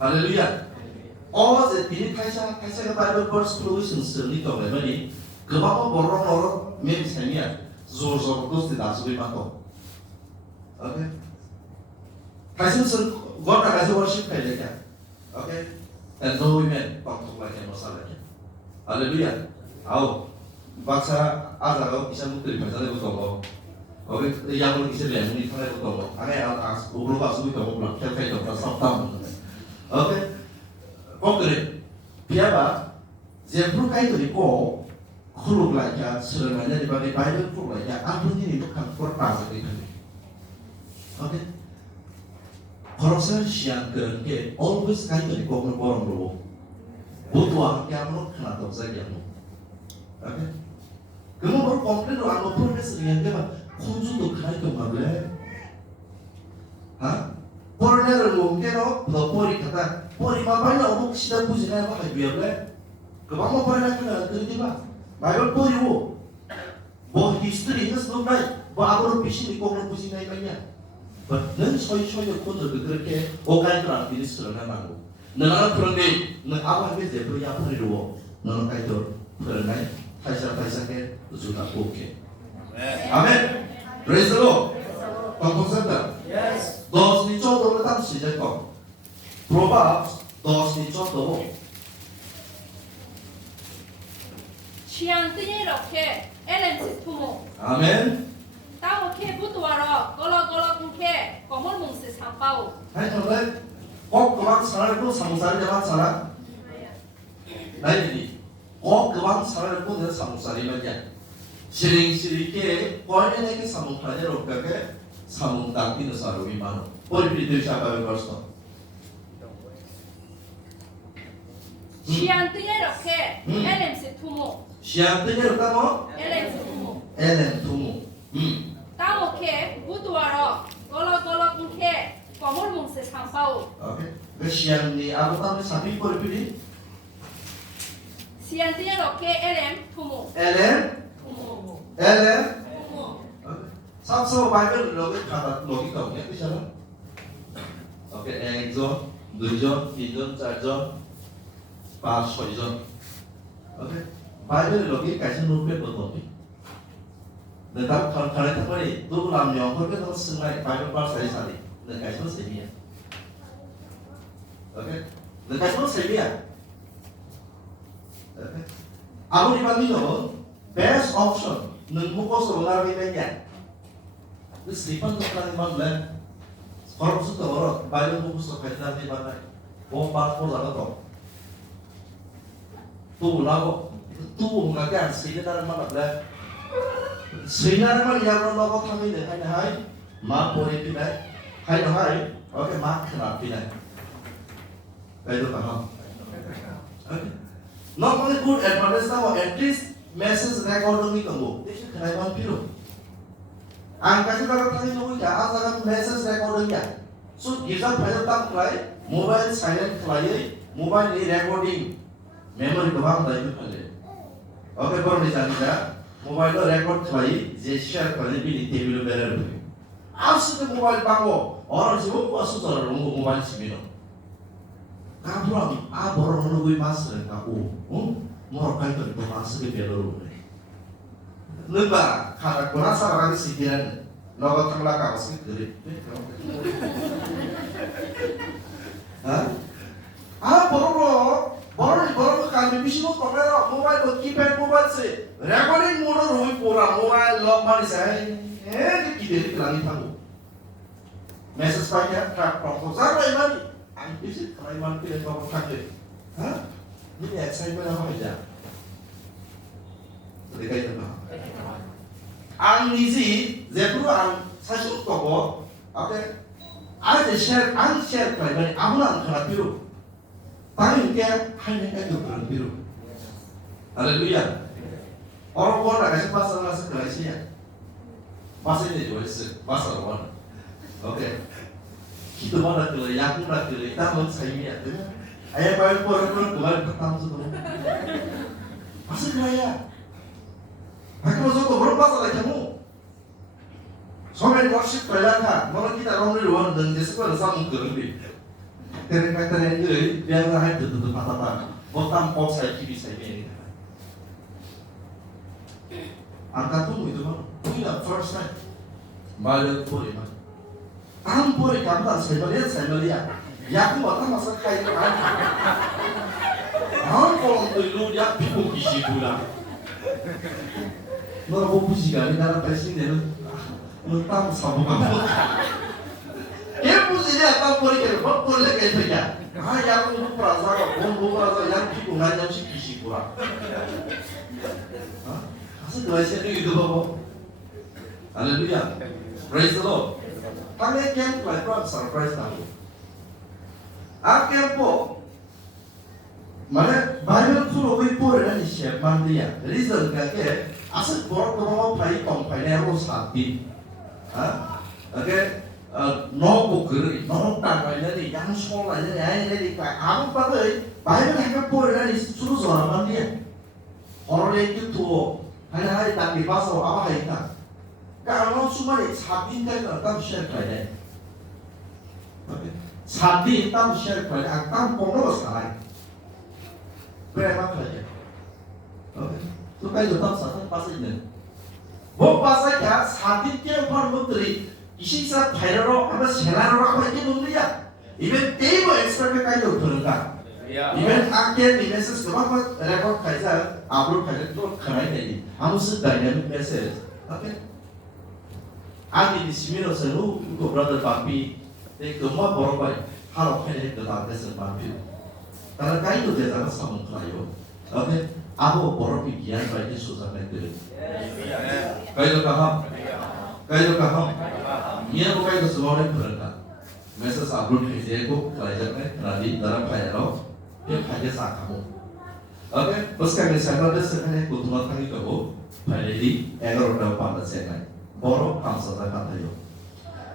Haleluya. 어제 비리 타이샤가 바이블 버스 프로듀싱스 리더 레벨이 그바고 보러로 메비 세미야 조조 도스티 다스비 마토 오케이 타이슨스 거다 가서 워십 해야 돼 오케이 엔도이면 방송하게 모살게 할렐루야 아우 박사 아자가 이상들이 발전되고 또 오케이 양을 이제 레몬이 타고 또 안에 오브로가 수비 또 오브로 캘페이도 또 섭담 오케이 오케이 비아바 제프로 카이도 있고 쿨로글라이야 스르마냐 디바디 바이블 쿨로글라이야 아프니 이북한 콜파스 되는 오케이 거룩한 시안 그런 게 always 카이도 있고 그걸 보름으로 모두와 함께 하면 하나도 없어야 오케이 그거 뭘 컴플레인으로 안 먹고 프로레스 얘기하면 콘주도 카이도 말래 포르네를 몽게로 더 포리 가다 포리마 빨리 어묵 시다 부지나 봐 위험해 그 방법 빨리 하면 그러지 마 말을 포리고 뭐 히스토리 해서 뭐 아무런 비신이 꼭는 부지나 이거냐 넌 소이소이 코드 그렇게 오가이드랑 비리스를 해만고 너는 그런데 너 아버지의 대표야 포리로 너는 가이드 그러나요 타이사게 주다 오케이 아멘 그래서 방송센터 Dos ni contoh letak sejak kau. Proverbs dos ni contoh. 취향 이렇게 LMC 투모. 아멘. 따오케 부두와러 걸어걸어 군케 거물 몽세 상바오. Hai 정말 꼭 그만 살아고 상살이만 살아. 나이니 꼭 그만 살아고 내 상살이면야. 시링시리게 관련에게 상팔에로 가게 사문 당기는 사람이 많아. 머리필이 되지 않아요 벌써. Siang tengah roke, elem setumu. Siang tengah kamu Elem setumu. tumu. Tamu ke butuaro, golok ke, komul mungse sampau. Oke. Ke siang ni aku tahu sapi pilih. Siang tengah roke, elem tumu. Tumu. Sama Bible logi kata logi kau ni apa sahaja? Oke, 1 jon, 2 jon, 3 jon, 4 jon, 5, 6 jon. Oke. Bible logi kaisa numpet betul. Tetapi kalau kalian tak boleh, tu lam yang kau kita sengaja Bible pas sehari. Dan kaisa sedia. Oke. Dan kaisa sedia. Oke. Aku dibanding best option. Nunggu sebenarnya banyak. Terus lipat tu kan memang benar. Kalau sudah orang, Bible buku sudah kita di mana? Bomba pun ada tu. Tu lagu, tu mengajar sehingga mana benar. Sehingga mana yang orang lagu kami ni, hai, mak boleh pindah, hai, okey mak kena pindah. Itu faham? Okay. Not only good advantage now, at least message recording itu kamu. Ini kenapa pilu? Angka kita katakan itu ya, asalkan message recording ya. So, kita pada tak kelai, mobile silent kelai, mobile ni recording, memory kebang dah itu kelai. Oke, baru dicatat, mobile tu record kelai, share kelai bini table berer tu. Asal tu mobile bango, orang sibuk asal tu orang mobile sibuk. Kamu orang menunggu masa kamu, morok itu masa ke berer. Lepas kalau kurasa orang sekian, lawan tengah kau sekali. Baru kami bisa menggunakan mobile, keypad mobile se, recording mode rumit pura mobile lock mana saya, kita lagi tahu. Message pakai track proposal apa ini? Anjir sih, kalau iman pilih bawa kaget, ini excitement apa aja? Mereka itu apa? Ang nizi, zebru ang sasuk toko, oke? Ada share, ang share kali, aku nak kena biru. Tapi dia hanya itu kena biru. Haleluya. Orang nak kasih pasal nasi Malaysia. Pasal ini jual pasal orang. Oke. Kita mana tu, yang aku nak tu, kita mau saya ni ada. Ayah bayar orang kemarin pertama tu. Pasal kaya. Aku masuk tu berapa pasal kamu? Soalnya worship kaya kan, malah kita orang ni luar dan sesuatu sama kerja. Kata ini dia nak itu tu mata. Botam pop saya kiri saya ni. Angkat tu itu mana? Tidak first time. Malu boleh mana? Am boleh kamera saya melihat. Ya aku botam masa kaya kan. Am kalau tu lu dia pipu kisi pula. Nora mau puji kali dalam presiden lu tahu sabu kamu. Dia puji dia tahu boleh kayak dia. Yang lu perasa yang pipu nggak sih kisi pula. Asal Malaysia ni itu apa? Haleluya. Praise the Lord. Kalian yang kelihatan surprise tahu. Apa? Mana Bible tu lebih pura ni siapa dia? Reason kaya asal borok borok pai tong pai ni harus hati. Oke, no bukeri, no tak ni yang sekolah ni ni apa pakai Bible hanya pura ni suruh orang dia. Orang itu tu hari tak dipasau apa itu? Kalau semua ni hati kan tak share kaya. Oke, hati tak share kaya, akan kono sekali. Berapa saja? Oke, supaya tetap satu pasal ini. Bukan pasal ya, hati dia pun menteri. Isi saat viral apa selar apa itu menteri ya. Even table expert kayak itu berengkak. Even akhir di message kenapa record kaisa upload kaisa itu keren ini. Harus dynamic message. Oke. Adi di sini selalu itu brother papi. Dia semua borong harap kena tetap message papi. Karena kayu dia sangat sama kayu, oke? Aku borok pikiran baiknya susah nanti. Kayu kaham, Mia bukan itu semua orang berangkat. Masa sabun kerja aku pelajarnya nanti dalam kayu lo, 이 발제사 가고. 오케이, 버스카게 살바데스 하네 고통을 타기 거고 발레리 에거로다 반다세 나. 보로 감사다 같아요.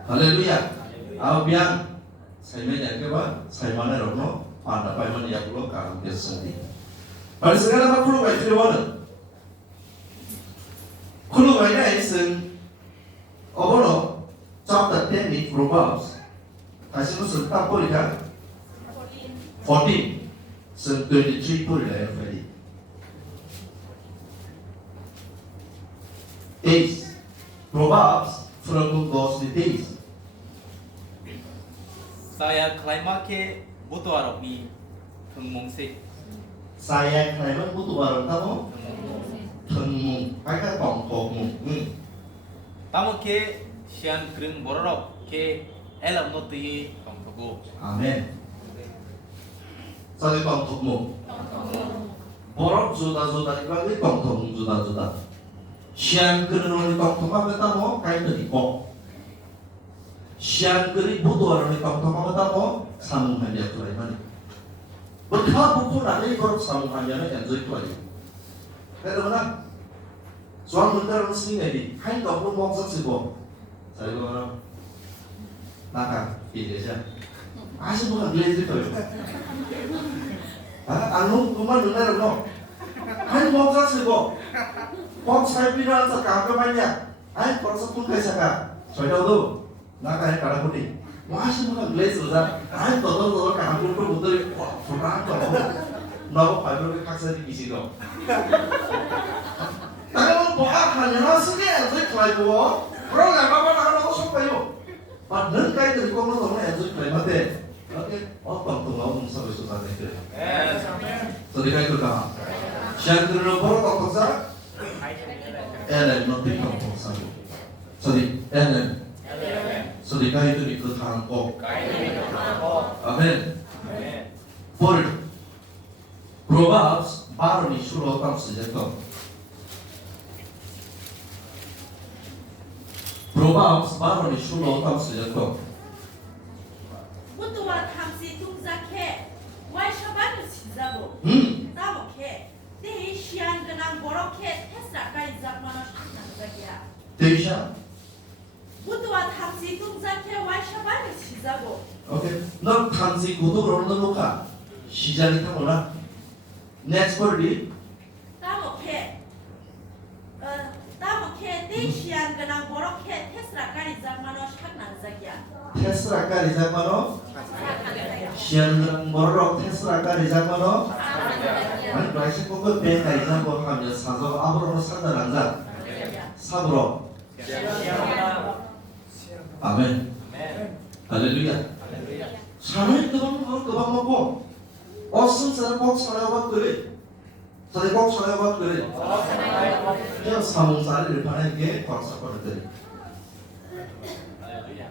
할렐루야. 아우비앙 삶의 약계와 삶만의 로노 반다 발만의 약으로 가르쳤습니다. 발생하는 앞으로가 필요한 클로바이나 있은 어버로 chapter 10 Proverbs 다시 무슨 딱 보니까 14 ซึ่ง 23 보리래요. 빨리 8 Proverbs from those days Saya klaimake butuh arokni pengmongse. saya kaiman butuh barang tamu tengmu pakai tongkokmu Tamoke sian krim borok ke elam noti tongtogo. 아멘. saya tongkokmu borok juta-juta 이거 tongkok juta-juta siang keren orang tongkok apa tamu kain terikok siang keri butuh orang tongkok apa tamu sambung hanya tuai mana berkah buku nanti korok sambung hanya yang jadi tuai kata mana soal bentar orang sini lagi kain tongkok mau saksibo saya orang nakal ini saja masih bukan belajar tuh anu kemana dengar no kain mau saksibo kok saya bilang sekarang banyak ayo korok pun kayak sekarang saya tahu 나가야 가라고니 와시모가 글레이스가 아이 더더더 강불 것들이 불안하고 너무 발표를 각설이 기시고 나는 뭐 하냐나 쓰게 해서 클라이고 그럼 나가봐 나가고 싶어요 맞는 가이드 이거는 너무 해서 클라이마데 오케이 어떤 너무 무서워서 사네 그래 저리 가이드가 시안들을 보러 가고서 애는 너한테 가고서 저리 애는 저리 가이드니 그 다음 꼭 아멘 볼 Proverbs 바로니 슈로 땀쓰제거 Proverbs 바로니 슈로 땀쓰제거 부뚜와 탐시 둥자케 와이샤바는 시자고 따먹케 내 시안 그냥 보러케 테스라까지 잡만은 상상자기야 데이샤 부뚜와 탐시 둥자케 와이샤바는 시자고 오케이 너 탐시 구독을 넣어놓을까 시작이 타고나 Next word 따먹케 따먹케 내 시안 그냥 보러케 테스라까지 잡만은 상상자기야 테슬라가 리자마노 시안은 뭐로 테슬라가 리자마노 아니 라이시 꼭그 배가 리자고 하면 사서 아브로로 산다 남자 사브로 아멘 할렐루야 사람이 그만 먹고 어슨 사람 꼭 살아봐 그래 저리 꼭 살아봐 그래 그냥 사몽사를 파는 게 광사거리들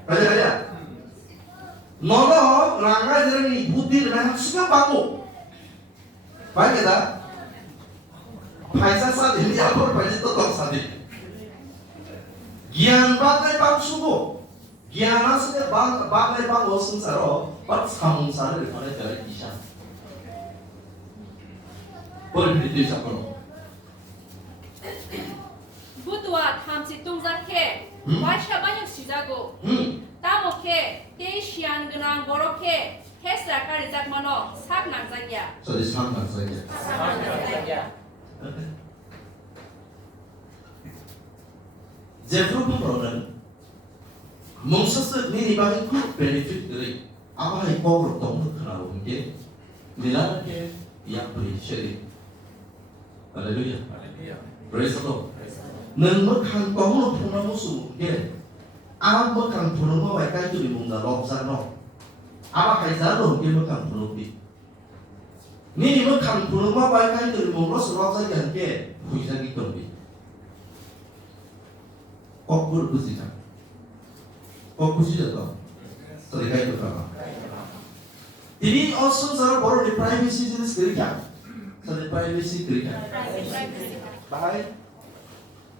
가자 너는 랑가들이 부디를 한 수면 받고 말게다 발사사들 이 앞으로 발사 또 사들 기한 받을 방 수고 기한하스의 방을 방 어승사로 막 사몽사를 보내줘야 이샤 뭘 빌리 시작하노 부뚜와 탐시 둥자케 와이샤바냥 시자고 따먹케 데시안 그랑 보러케 테스라까지 잡만어 삭낭자기야 저리 상관사이야 제프로프로는 몽서스 미니바인 그 베네핏들이 아마의 꼭으로 동력하라고 게 미나게 약불이 쉐리 할렐루야 그래서도 능력한 공으로 푸는 모습에 아마 뭐강 푸는 거 말까 이들이 뭔가 럽사노 아마 가이사로 게 뭐강 푸는 비 니 뭐강 푸는 거 말까 이들이 뭔가 럽사게 한게 부이상이 건비 거꾸로 부시자 거꾸로 부시자도 저리 가이드가 ini also saudara baru di privacy jenis kerja, di privacy kerja. Baik.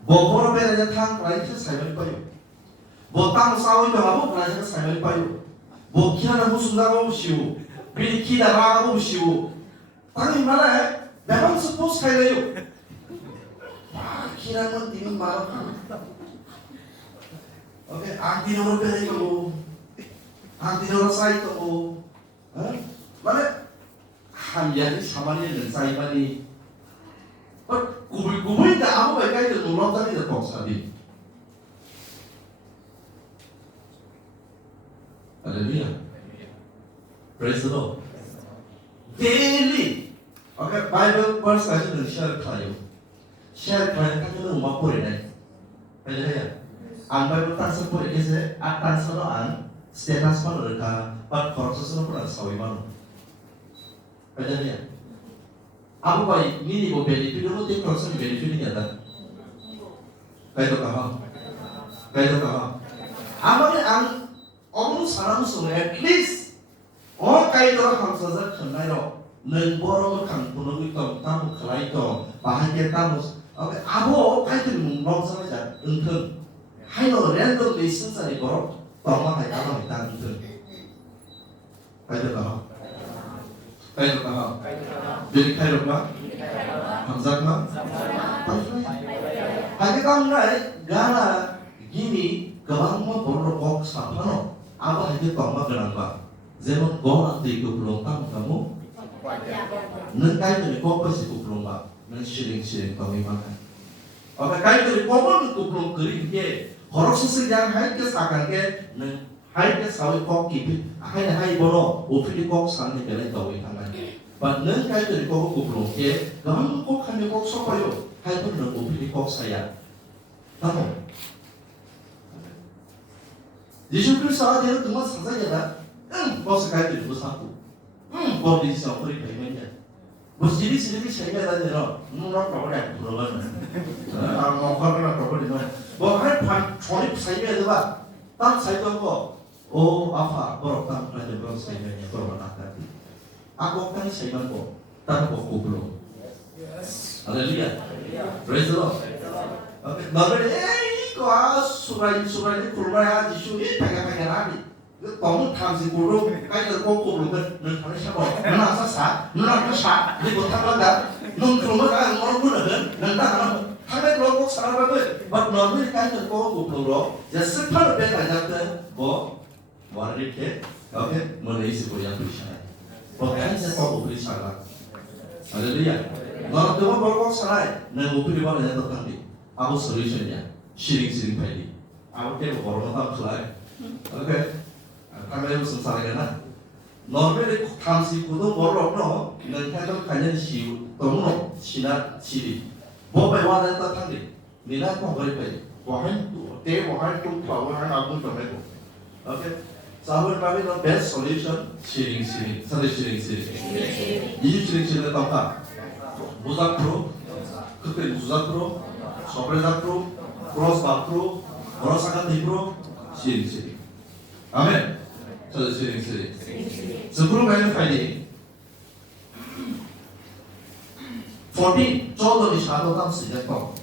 Bawa berada tang privacy saya payu. Bawa tang sawi bawa privacy saya payu. Bawa kira namu sunda bawa siu, beri kira bawa bawa siu. 당연히 말해. 매번 스포츠 살래요. 와, 기라면 뛰는 말. 오케이, 안 뛰는 배이고, 안 뛰는 사이트고, 말해. 한야리 사만이는 사이만이. 구불구불인데 아무 말까지 놀랍다니까 독사비. 할렐루야. Praise the Lord. Daily. Okay, Bible verse 가지고 share 타요. Share 타요. 가지고 음악 보이네. 할렐루야. Ang Bible translate po kasi at translate status pa rin ka pag korupsyon po ng sawi man. Halleluya. Apa ba ini mo benefit mo din korupsyon benefit niya da? Kaya ka ha? Kaya ka ha? Amang ang 사람 속에 at least kayo hamsaza kan나요. 는 보러 강보는 있고 다무 클라이도 바하게 다무 아보 kayo 몽롱사자 은근 하이노 랜덤 리슨사니 보러 tổng hay cả người ta bình thường. Phải được không? Phải được không? Việc thay được không? Cảm giác không? Hai cái con này gã là gini galang mo borok kok sapano. Apa hai cái con mà gần vào. Zaman có là tùy cục lồng tăng kamu. Nâng cái từ có phải cục lồng vào. Nâng siling tao mi mang. Ở cái từ có một cục lồng kiri kia. 거룩수술 양 할게 사간게 는 할게 사회 꼭 깊이 하이 보러 오피리 꼭 사는 게 더 위험한 맞는 할들 꼭 구부러게 그만 꼭 하면 꼭 섞어요 할들은 오피리 꼭 사야 나도 예수 그리스도가 되는 그만 상상이다 벌써 갈들 못 사고 거기 있어 우리 배면이야 무슨 일이 차이가 나냐면 누가 그러래 그러면 뭐 그러나 그러면 뭐할 조립 사이에 봐. 딱 사이도 거. 오 아파 버럭 그래 버럭 사이에 버럭 나다. 아고 땅이 사이만 거. 땅 먹고 불러. 할렐루야. Praise the Lord. 너를 이거 수라이 굴마야 지슈이 배가배가라니. 그 너무 탐지고로 까이들 꼭꼭 부르면 넌 하는 샤워. 넌 아사사. 넌 아사사. 네 못하는다. 넌 그런 거 안 모르는 넌 다. 하나님 꼭 살아가면 막 너를 까이들 꼭꼭 불러. 이제 스파를 빼가자면 뭐를 이렇게 이렇게 뭐 레이스 보야 부리잖아요. 뭐 한세 꼭 우리 살아. 할렐루야. 너는 그만 꼭 살아. 내 목표를 바로 내가 당비. 아무 솔루션이야. 시링 팔리. 아무 때로 걸어서 다 클라이. 오케이. 당연히 무슨 살아가나? 너를 탐지고도 모르노. 넌 해도 관련 시우 너무 지나 지리. 뭐 배워야 된다 당리. 니나 뭐 그래 봐. 와한 때 와한 좀 와한 아무 좀 해고. 오케이. 사वर बाबे no best solution sharing सारे शेयरिंग 이주 똑같아. 무작 프로 그때 무작 프로 소브레작 프로 크로스 바 프로 뭐라사간 프로 शेयरिंग 아멘. 저 शेयरिंग 스프로 가는 파이리 14 저도 이 샤도 당时间到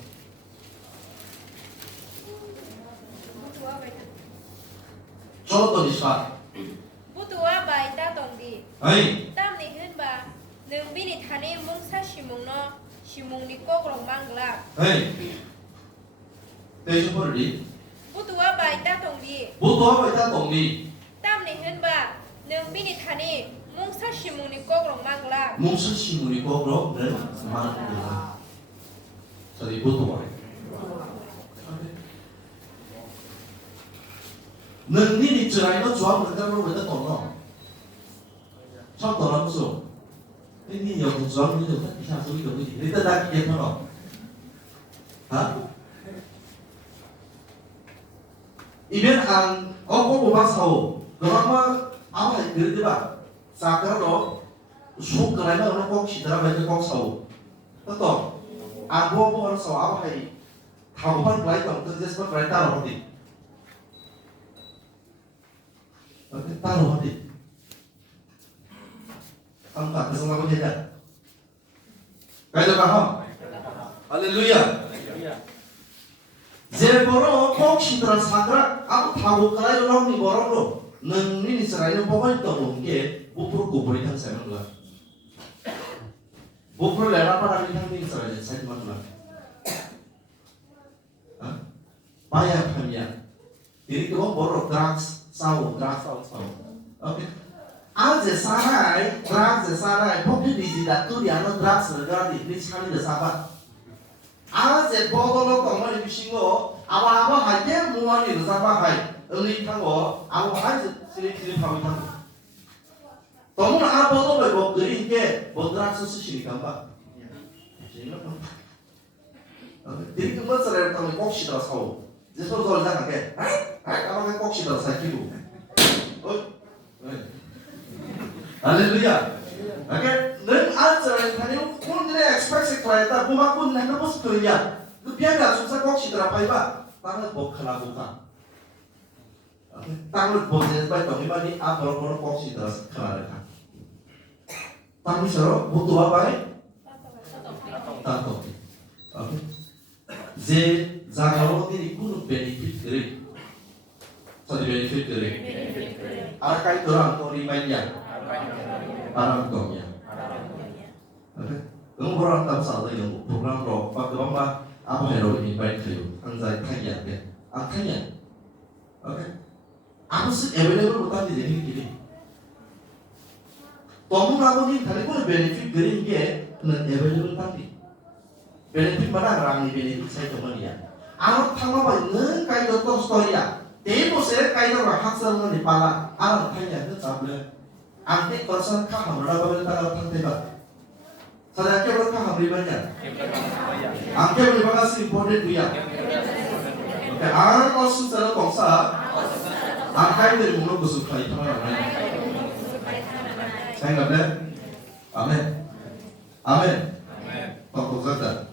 저도 이 샤. 부두와 바이다 동디. 아이. 땀니 흔바. 능비니 타니 뭉사 시몽너 시몽니 꼭롱 망글라. 아이. 대신벌리. 부두와 바이다 동디. 부두와 바이다 동디. 땀니 흔바. 능비니 타니 뭉사 시몽니 꼭롱 망글라. 뭉사 시몽니 꼭롱 망글라. 저기 부두와.能力你自然要专门在那为了懂了，差不多了不是？你有专门有一下说一个问题，你在哪里碰到？啊？이면 안 못 봤어. 그러면 아마 그러지 마. 사그라도 속 그라면 꼭 시더라면 꼭 사오. 또 안 보고 하면서 아마 타고 반 플라이트 어떤 플라이트 따로 어디? 따로 어디? angkat bersama kita. Kaya paham? 할렐루야. 제보로 꼭 시들한 사그라 아무 타고 가라요 나오니 뭐라고 능니 이스라엘은 보고 있던 게 무프로 고보리 향사는 거야. 목표를 내놔봐라 향기 있어야지 살지만 누나. Bayar kalian. Jadi kalau borok drugs, sau. Oke. Aja sarai, pokoknya di tidak tuh dia no drugs regard ini sekali dah sahabat. Aja bodoh kamu di singo, awal aja muat itu sahabat hai. Ini kamu, awal aja sini kami tahu. Kamu nak apa tuh berbohong dari ke, drugs itu sih kamu. Jadi kamu sering kamu kok sih dah sau. 이제 서로 생각해. 까마귀 꼭 씹어서 키고. 할렐루야. 오케이. 넌 알잖아. 아니 오늘의 엑스펙트 클라이다 부마꾼 내가 무슨 그러냐. 그 비하가 순서 꼭 씹더라 봐봐. 땅을 복하라고 가. 땅을 보내서 봐. 동이만이 앞으로 꼭 씹더라서 가라 가. 땅이 서로 못 도와봐요. 땅도. 오케이. 이제 Zakawo ini kuno benefit kiri, tadi benefit kiri. Arkai orang tu rimanya, orang tuanya. Oke, kamu orang tahu sahaja yang program roh, pak bapa apa hero ini baik kiri, anjay kaya ya, kaya. Oke, apa sih available bukan di sini kiri. Kamu lalu ni kali kuno benefit kiri dia, kena available tadi. Benefit mana orang ni benefit saya cuma dia. 아무 탕마가 있는 까이도 또 스토리야. 대보세 까이도가 학생을 니빨라. 아무 탕이야. 그 잡래. 안테 것은 카함을라고 했다가 탕대가. 사장께로 카함을 입었냐? 안께로 입어가서 임포트야. 오케이. 아무 것은 저런 공사. 안카이들이 물론 무슨 카이 탕을 생각해? 아멘. 아멘. 덕덕사다.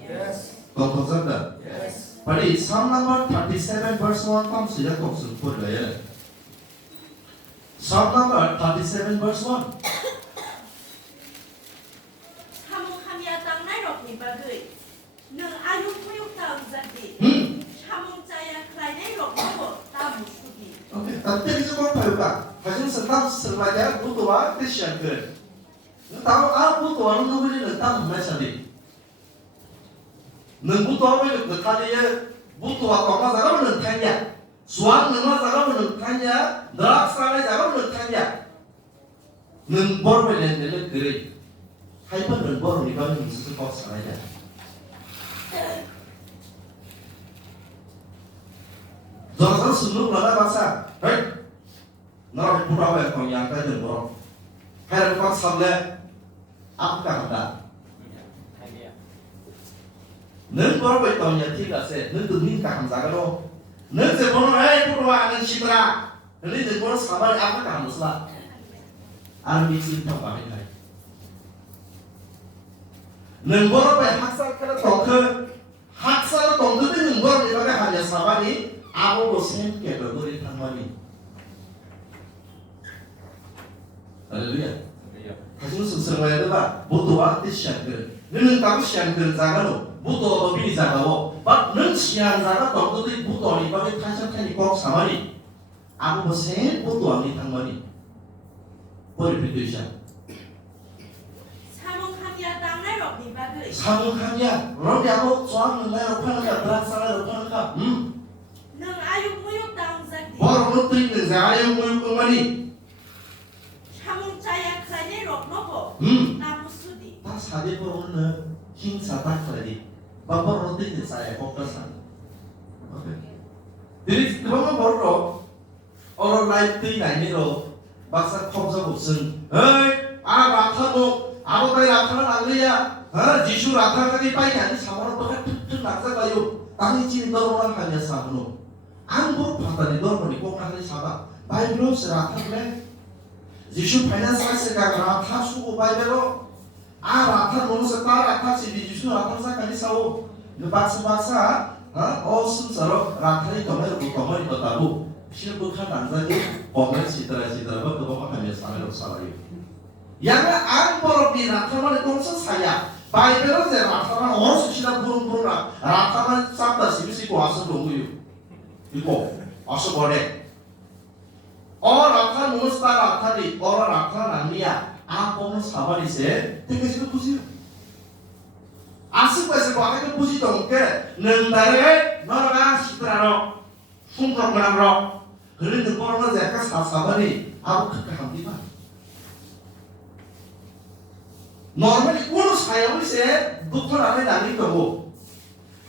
덕덕사다. Pari Psalm number 37 verse 1 tam sila kong sulpur gaya. Psalm number 37 verse 1. 사몽하미야 땅날 럭니 바그이 능 아육 무육 다음 자디 사몽자야 클라이네 럭고 다음 수기. Okay, tapi kita kau tahu kan? Hanya senang serbaja butuh Christian keren. Tahu apa butuh orang tu beri tentang macam ni. 능 부도하면 그 타리에 부도와 동화 작업은 타냐 수학 능화 작업은 타냐 드락사의 작업은 타냐 능 버를 낸데는 그래 하이퍼는 버를 이거는 무슨 법 살아야 저서 스누 라나 박사 헤이 너를 부도하면 그냥 가는 거 해를 꽉 삼래 아프다 한다 는 뭐라고 했더니 티가세 는 듣는 감사가로 는 제보는 왜 부러워하는 시더라 는 제보는 사발 아무 감사라 안 미친 턱 아니야 는 뭐라고 학살카라 덕크 학살을 동드는 걸 이렇게 하냐 사발이 아무로 생게 너들이 당만이 할렐루야 가슴 스스로야 되봐 모두와 뜻이 안 그래 너는 값이 안 그런 자가로 무도 비리 자가고 막 능치한 자가 동도들이 무도 아니 밤에 탄식하니 꼭 사마리 아무 뭐세 무도 아니 당만이 버리 비듯이야 사몽하미야 땅날 럭니 바그이 사몽하냐 러비하고 좋아하는 나라로 파는가 드락사라로 파는가 능 아육 무육 다음 자디 바로 못 있는 자아용 물건만이 사몽자야 클라이네 럭고 다음 수기. 다 사대로 오는 힘사 닥터리 바로 못 있는 자아의 복가산 jadi 그러면 바로 어느 라이트 나이로 막상 컴서 무슨 에이 아 라타노 아무것도 라타는 안 그래야 지수 라타가기 빠이 아니 사모는 똑같은 툭툭 낙사가요 땅이 지는 너로만 하냐 사모는 안 보고 봤다니 너로니 꼭 하는 사바 바이블로 라타네 지수 파이낸스 할세가 라타 수고 바이블로 아 라타 노는 다 라타 지 지수 라타사까지 사오 박사 순서로 라타리 검을 검을 떴다고 실북한 남자들 검을 시더라지더라고 그거 하면서 사회로 살아요. 양은 안 벌어비 라타만 동서 사야 바이블은 제 라타만 어수시나 부릉부릉라 라타만 싹다 시비시고 와서 농구유 이거 와서 버래 라타 노스타 라타리 라타 남미야 아 보면 사발이세 되게 지금 보세요 아스파에서 하게 보지도 않게 능다르게 너가 시더라로 풍성문화로 그런데 보는 약간 사사발이 아무 크게 합니다. normally uno 사용을 세 두콘 안에 나기 거고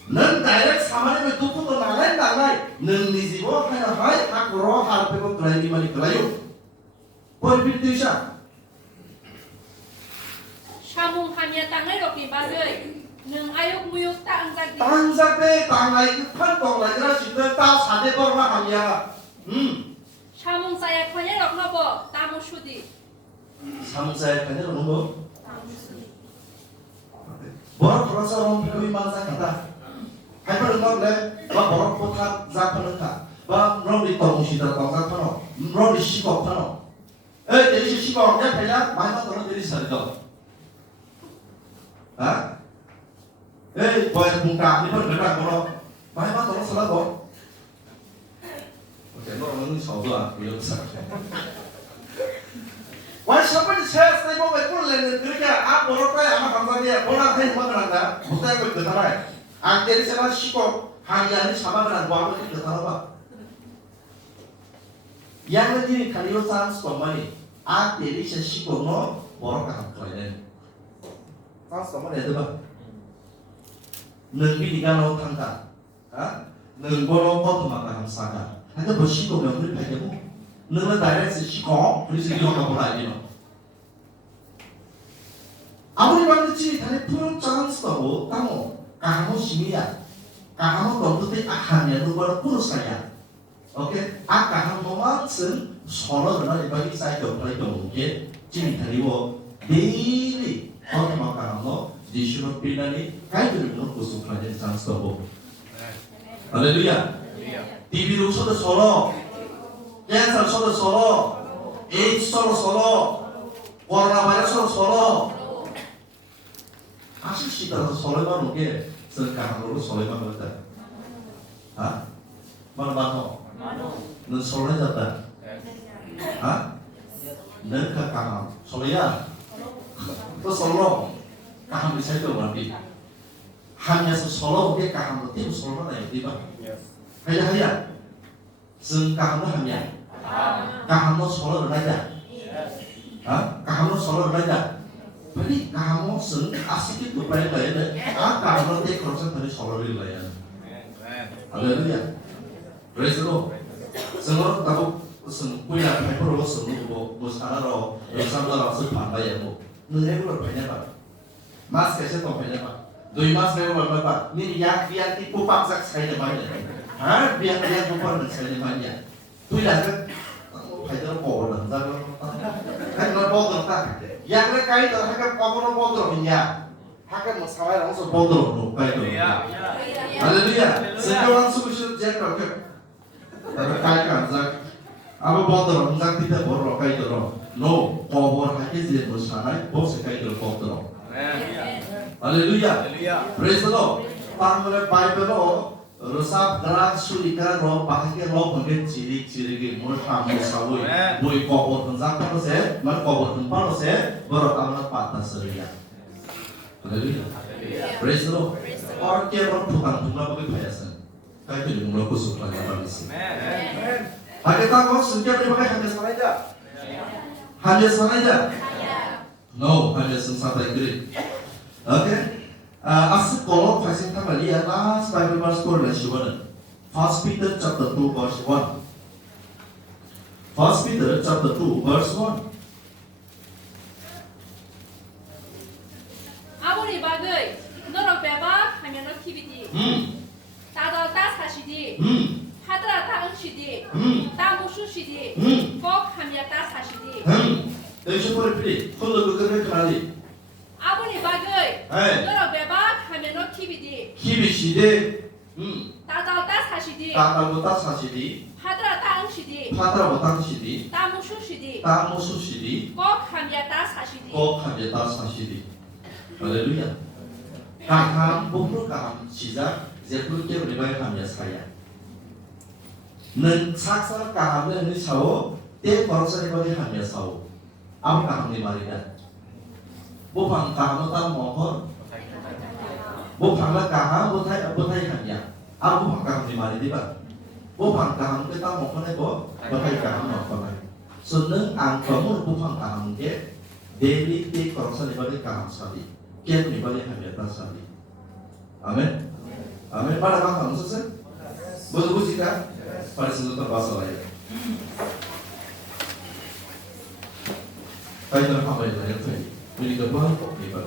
는 다이렉트 사마리면 두콘도 나가야 나가야 는 니지고 하나 하이 하고로 할pe고 그라이기만이 그라요 보이빌드샤 샤몽 하면 땅을 높이 받을 능 아육 무육 땅자기 땅자배 땅라이 판동라이라 싶은 땅 사대 버마 하미야 샤몽 사야 커냐 럭너버 따무 슈디 삼사에 그냥 오는 거 뭐라 그래서 롬 필요이 만사 간다 하이퍼는 건데 뭐 뭐라 포탑 잡하는가 뭐 롬리 동시다 동작하노 롬리 시곡하노 에 대시 시곡 내 배냐 많이 만들어 내리 살이도 아? 에 뭐야 공가 이번 그런 거로 많이 만들어 살라고 어제 너는 저도야 이렇게 완전히 새 몸에 꿀내는 그렇게 아 뭐랄까요 아마 감사해요 뭐라 해 뭐를 한다 못하고 그 사람 안 때리세만 쉬고 하기야는 사막을 안 보고 그 사람 양은이 가리오 산스 엄마니 아 때리세 쉬고 너 뭐랄까 할 거야 산스 엄마 애들 봐 능비 니가 너 탄다 아 능보로 버터마가 감사가 하여튼 뭐 쉬고 명을 발견고 너는 다이렉트 시고 그래서 이거가 뭐라 이노 아무리 만든지 다리 푸른 짠스도 땅오 까하모 심이야 까하모 건도대 아하냐 누구나 꾸르사야 오케이 아 까하모만 쓴 서로는 이바기 사이트 어플라이 경우에 지금 다리고 데일리 어디만 까하모 디슈로 빌라니 가이드를 놓고 수프라이드 짠스도 할렐루야 TV로 쳐도 서로 캔서 쳐도 서로 에이즈 쳐도 서로 코로나 바이러스로 서로 아시시더라도 서로만 오게 설강으로 서로만 먹었다 아? 많어 넌 서로해졌다 아? 넌 강함 서로야 또 서로 강함이 살펴보니 하면서 서로 오게 강함도 띄고 서로만 해요 띄봐 하야ซึ่ง 강함도 하면 강함도 서로를 하자 아? 강함도 서로를 하자 Jadi kamu sering asik itu baik-baik deh. Kamu nanti kerasa dari solorin lah ya. Haleluya. Praise the Lord. Semua tahu punya paper lo semua bos anaro, bersama lo sepan bayar lo. Nilai lo banyak pak. Mas kasih tau banyak pak. Doi mas kayak berapa pak? Ini yang biar tipu paksa saya banyak. Biar bukan saya banyak. Tuh ya kan. Phải cho nó cổ lần ra nó bó được ta yang nó cái đó hai cái con nó bó được mình nhà hai cái một sáu nó sẽ bó được nụ cái được Hallelujah sekarang solution jack rồi cái cái cảm giác à bó được mình giác thì ta bó được cái được no bó hai cái gì một sáng ấy bó sẽ cái được bó được Hallelujah praise the Lord tăng cái Bible đó Rosa gerak sulika ro pakai ro pakai ciri-ciri ke mulha musawui boy kobot tenzak pano se man kobot tempano se baru amna patah seria Haleluya praise the Lord और के रो tukang tungla pakai bayasan kai tu mula kusuk lagi apa sih Hanya tak kau sejak dia pakai hanya sahaja no hanya sensata Inggris okay As kalau pasien kami lihat last Bible verse tu adalah Siwan. First Peter chapter 2 verse 1. First Peter chapter 2 verse 1. 아무리 bagay 너로 배바 하면 너 TV디 따다 따 사시디 하드라 따 응시디 따 무수시디 꼭 하면 따 사시디 Deixa eu repetir. Quando eu quero falar 아무리 bagay 너로 배바 하면 너 TV디 키비 시대 따다 따 사시디 따다보다 사시디 하드라 따 응시디 파다보다 시디 따 무수시디 따모수 시디 꼭 하면 따 사시디 kokhabeta sa시디 할렐루야 kaham bukru kaham 시작 제풀 게 우리가 하며 사야 는 saksa kaham을 는 사오 때 벌어서 이거를 하며 사오 아무 kaham이 말이다 Bupang kamu tahu mohon Bukan lah kaham, butai hanya. Aku bukan kaham di mana tiba. Bukan kaham kita mau mana butai kaham mau mana. Seneng angkamu bukan kaham ke. Daily ti korsan di balik kaham sekali. Kian di balik hanya atas sekali. Amin. Amin. Pada kaham selesai. Betul kita. Pada sesuatu bahasa lain. Tayo na kamay na yun. Pili ka ba? Okay ba?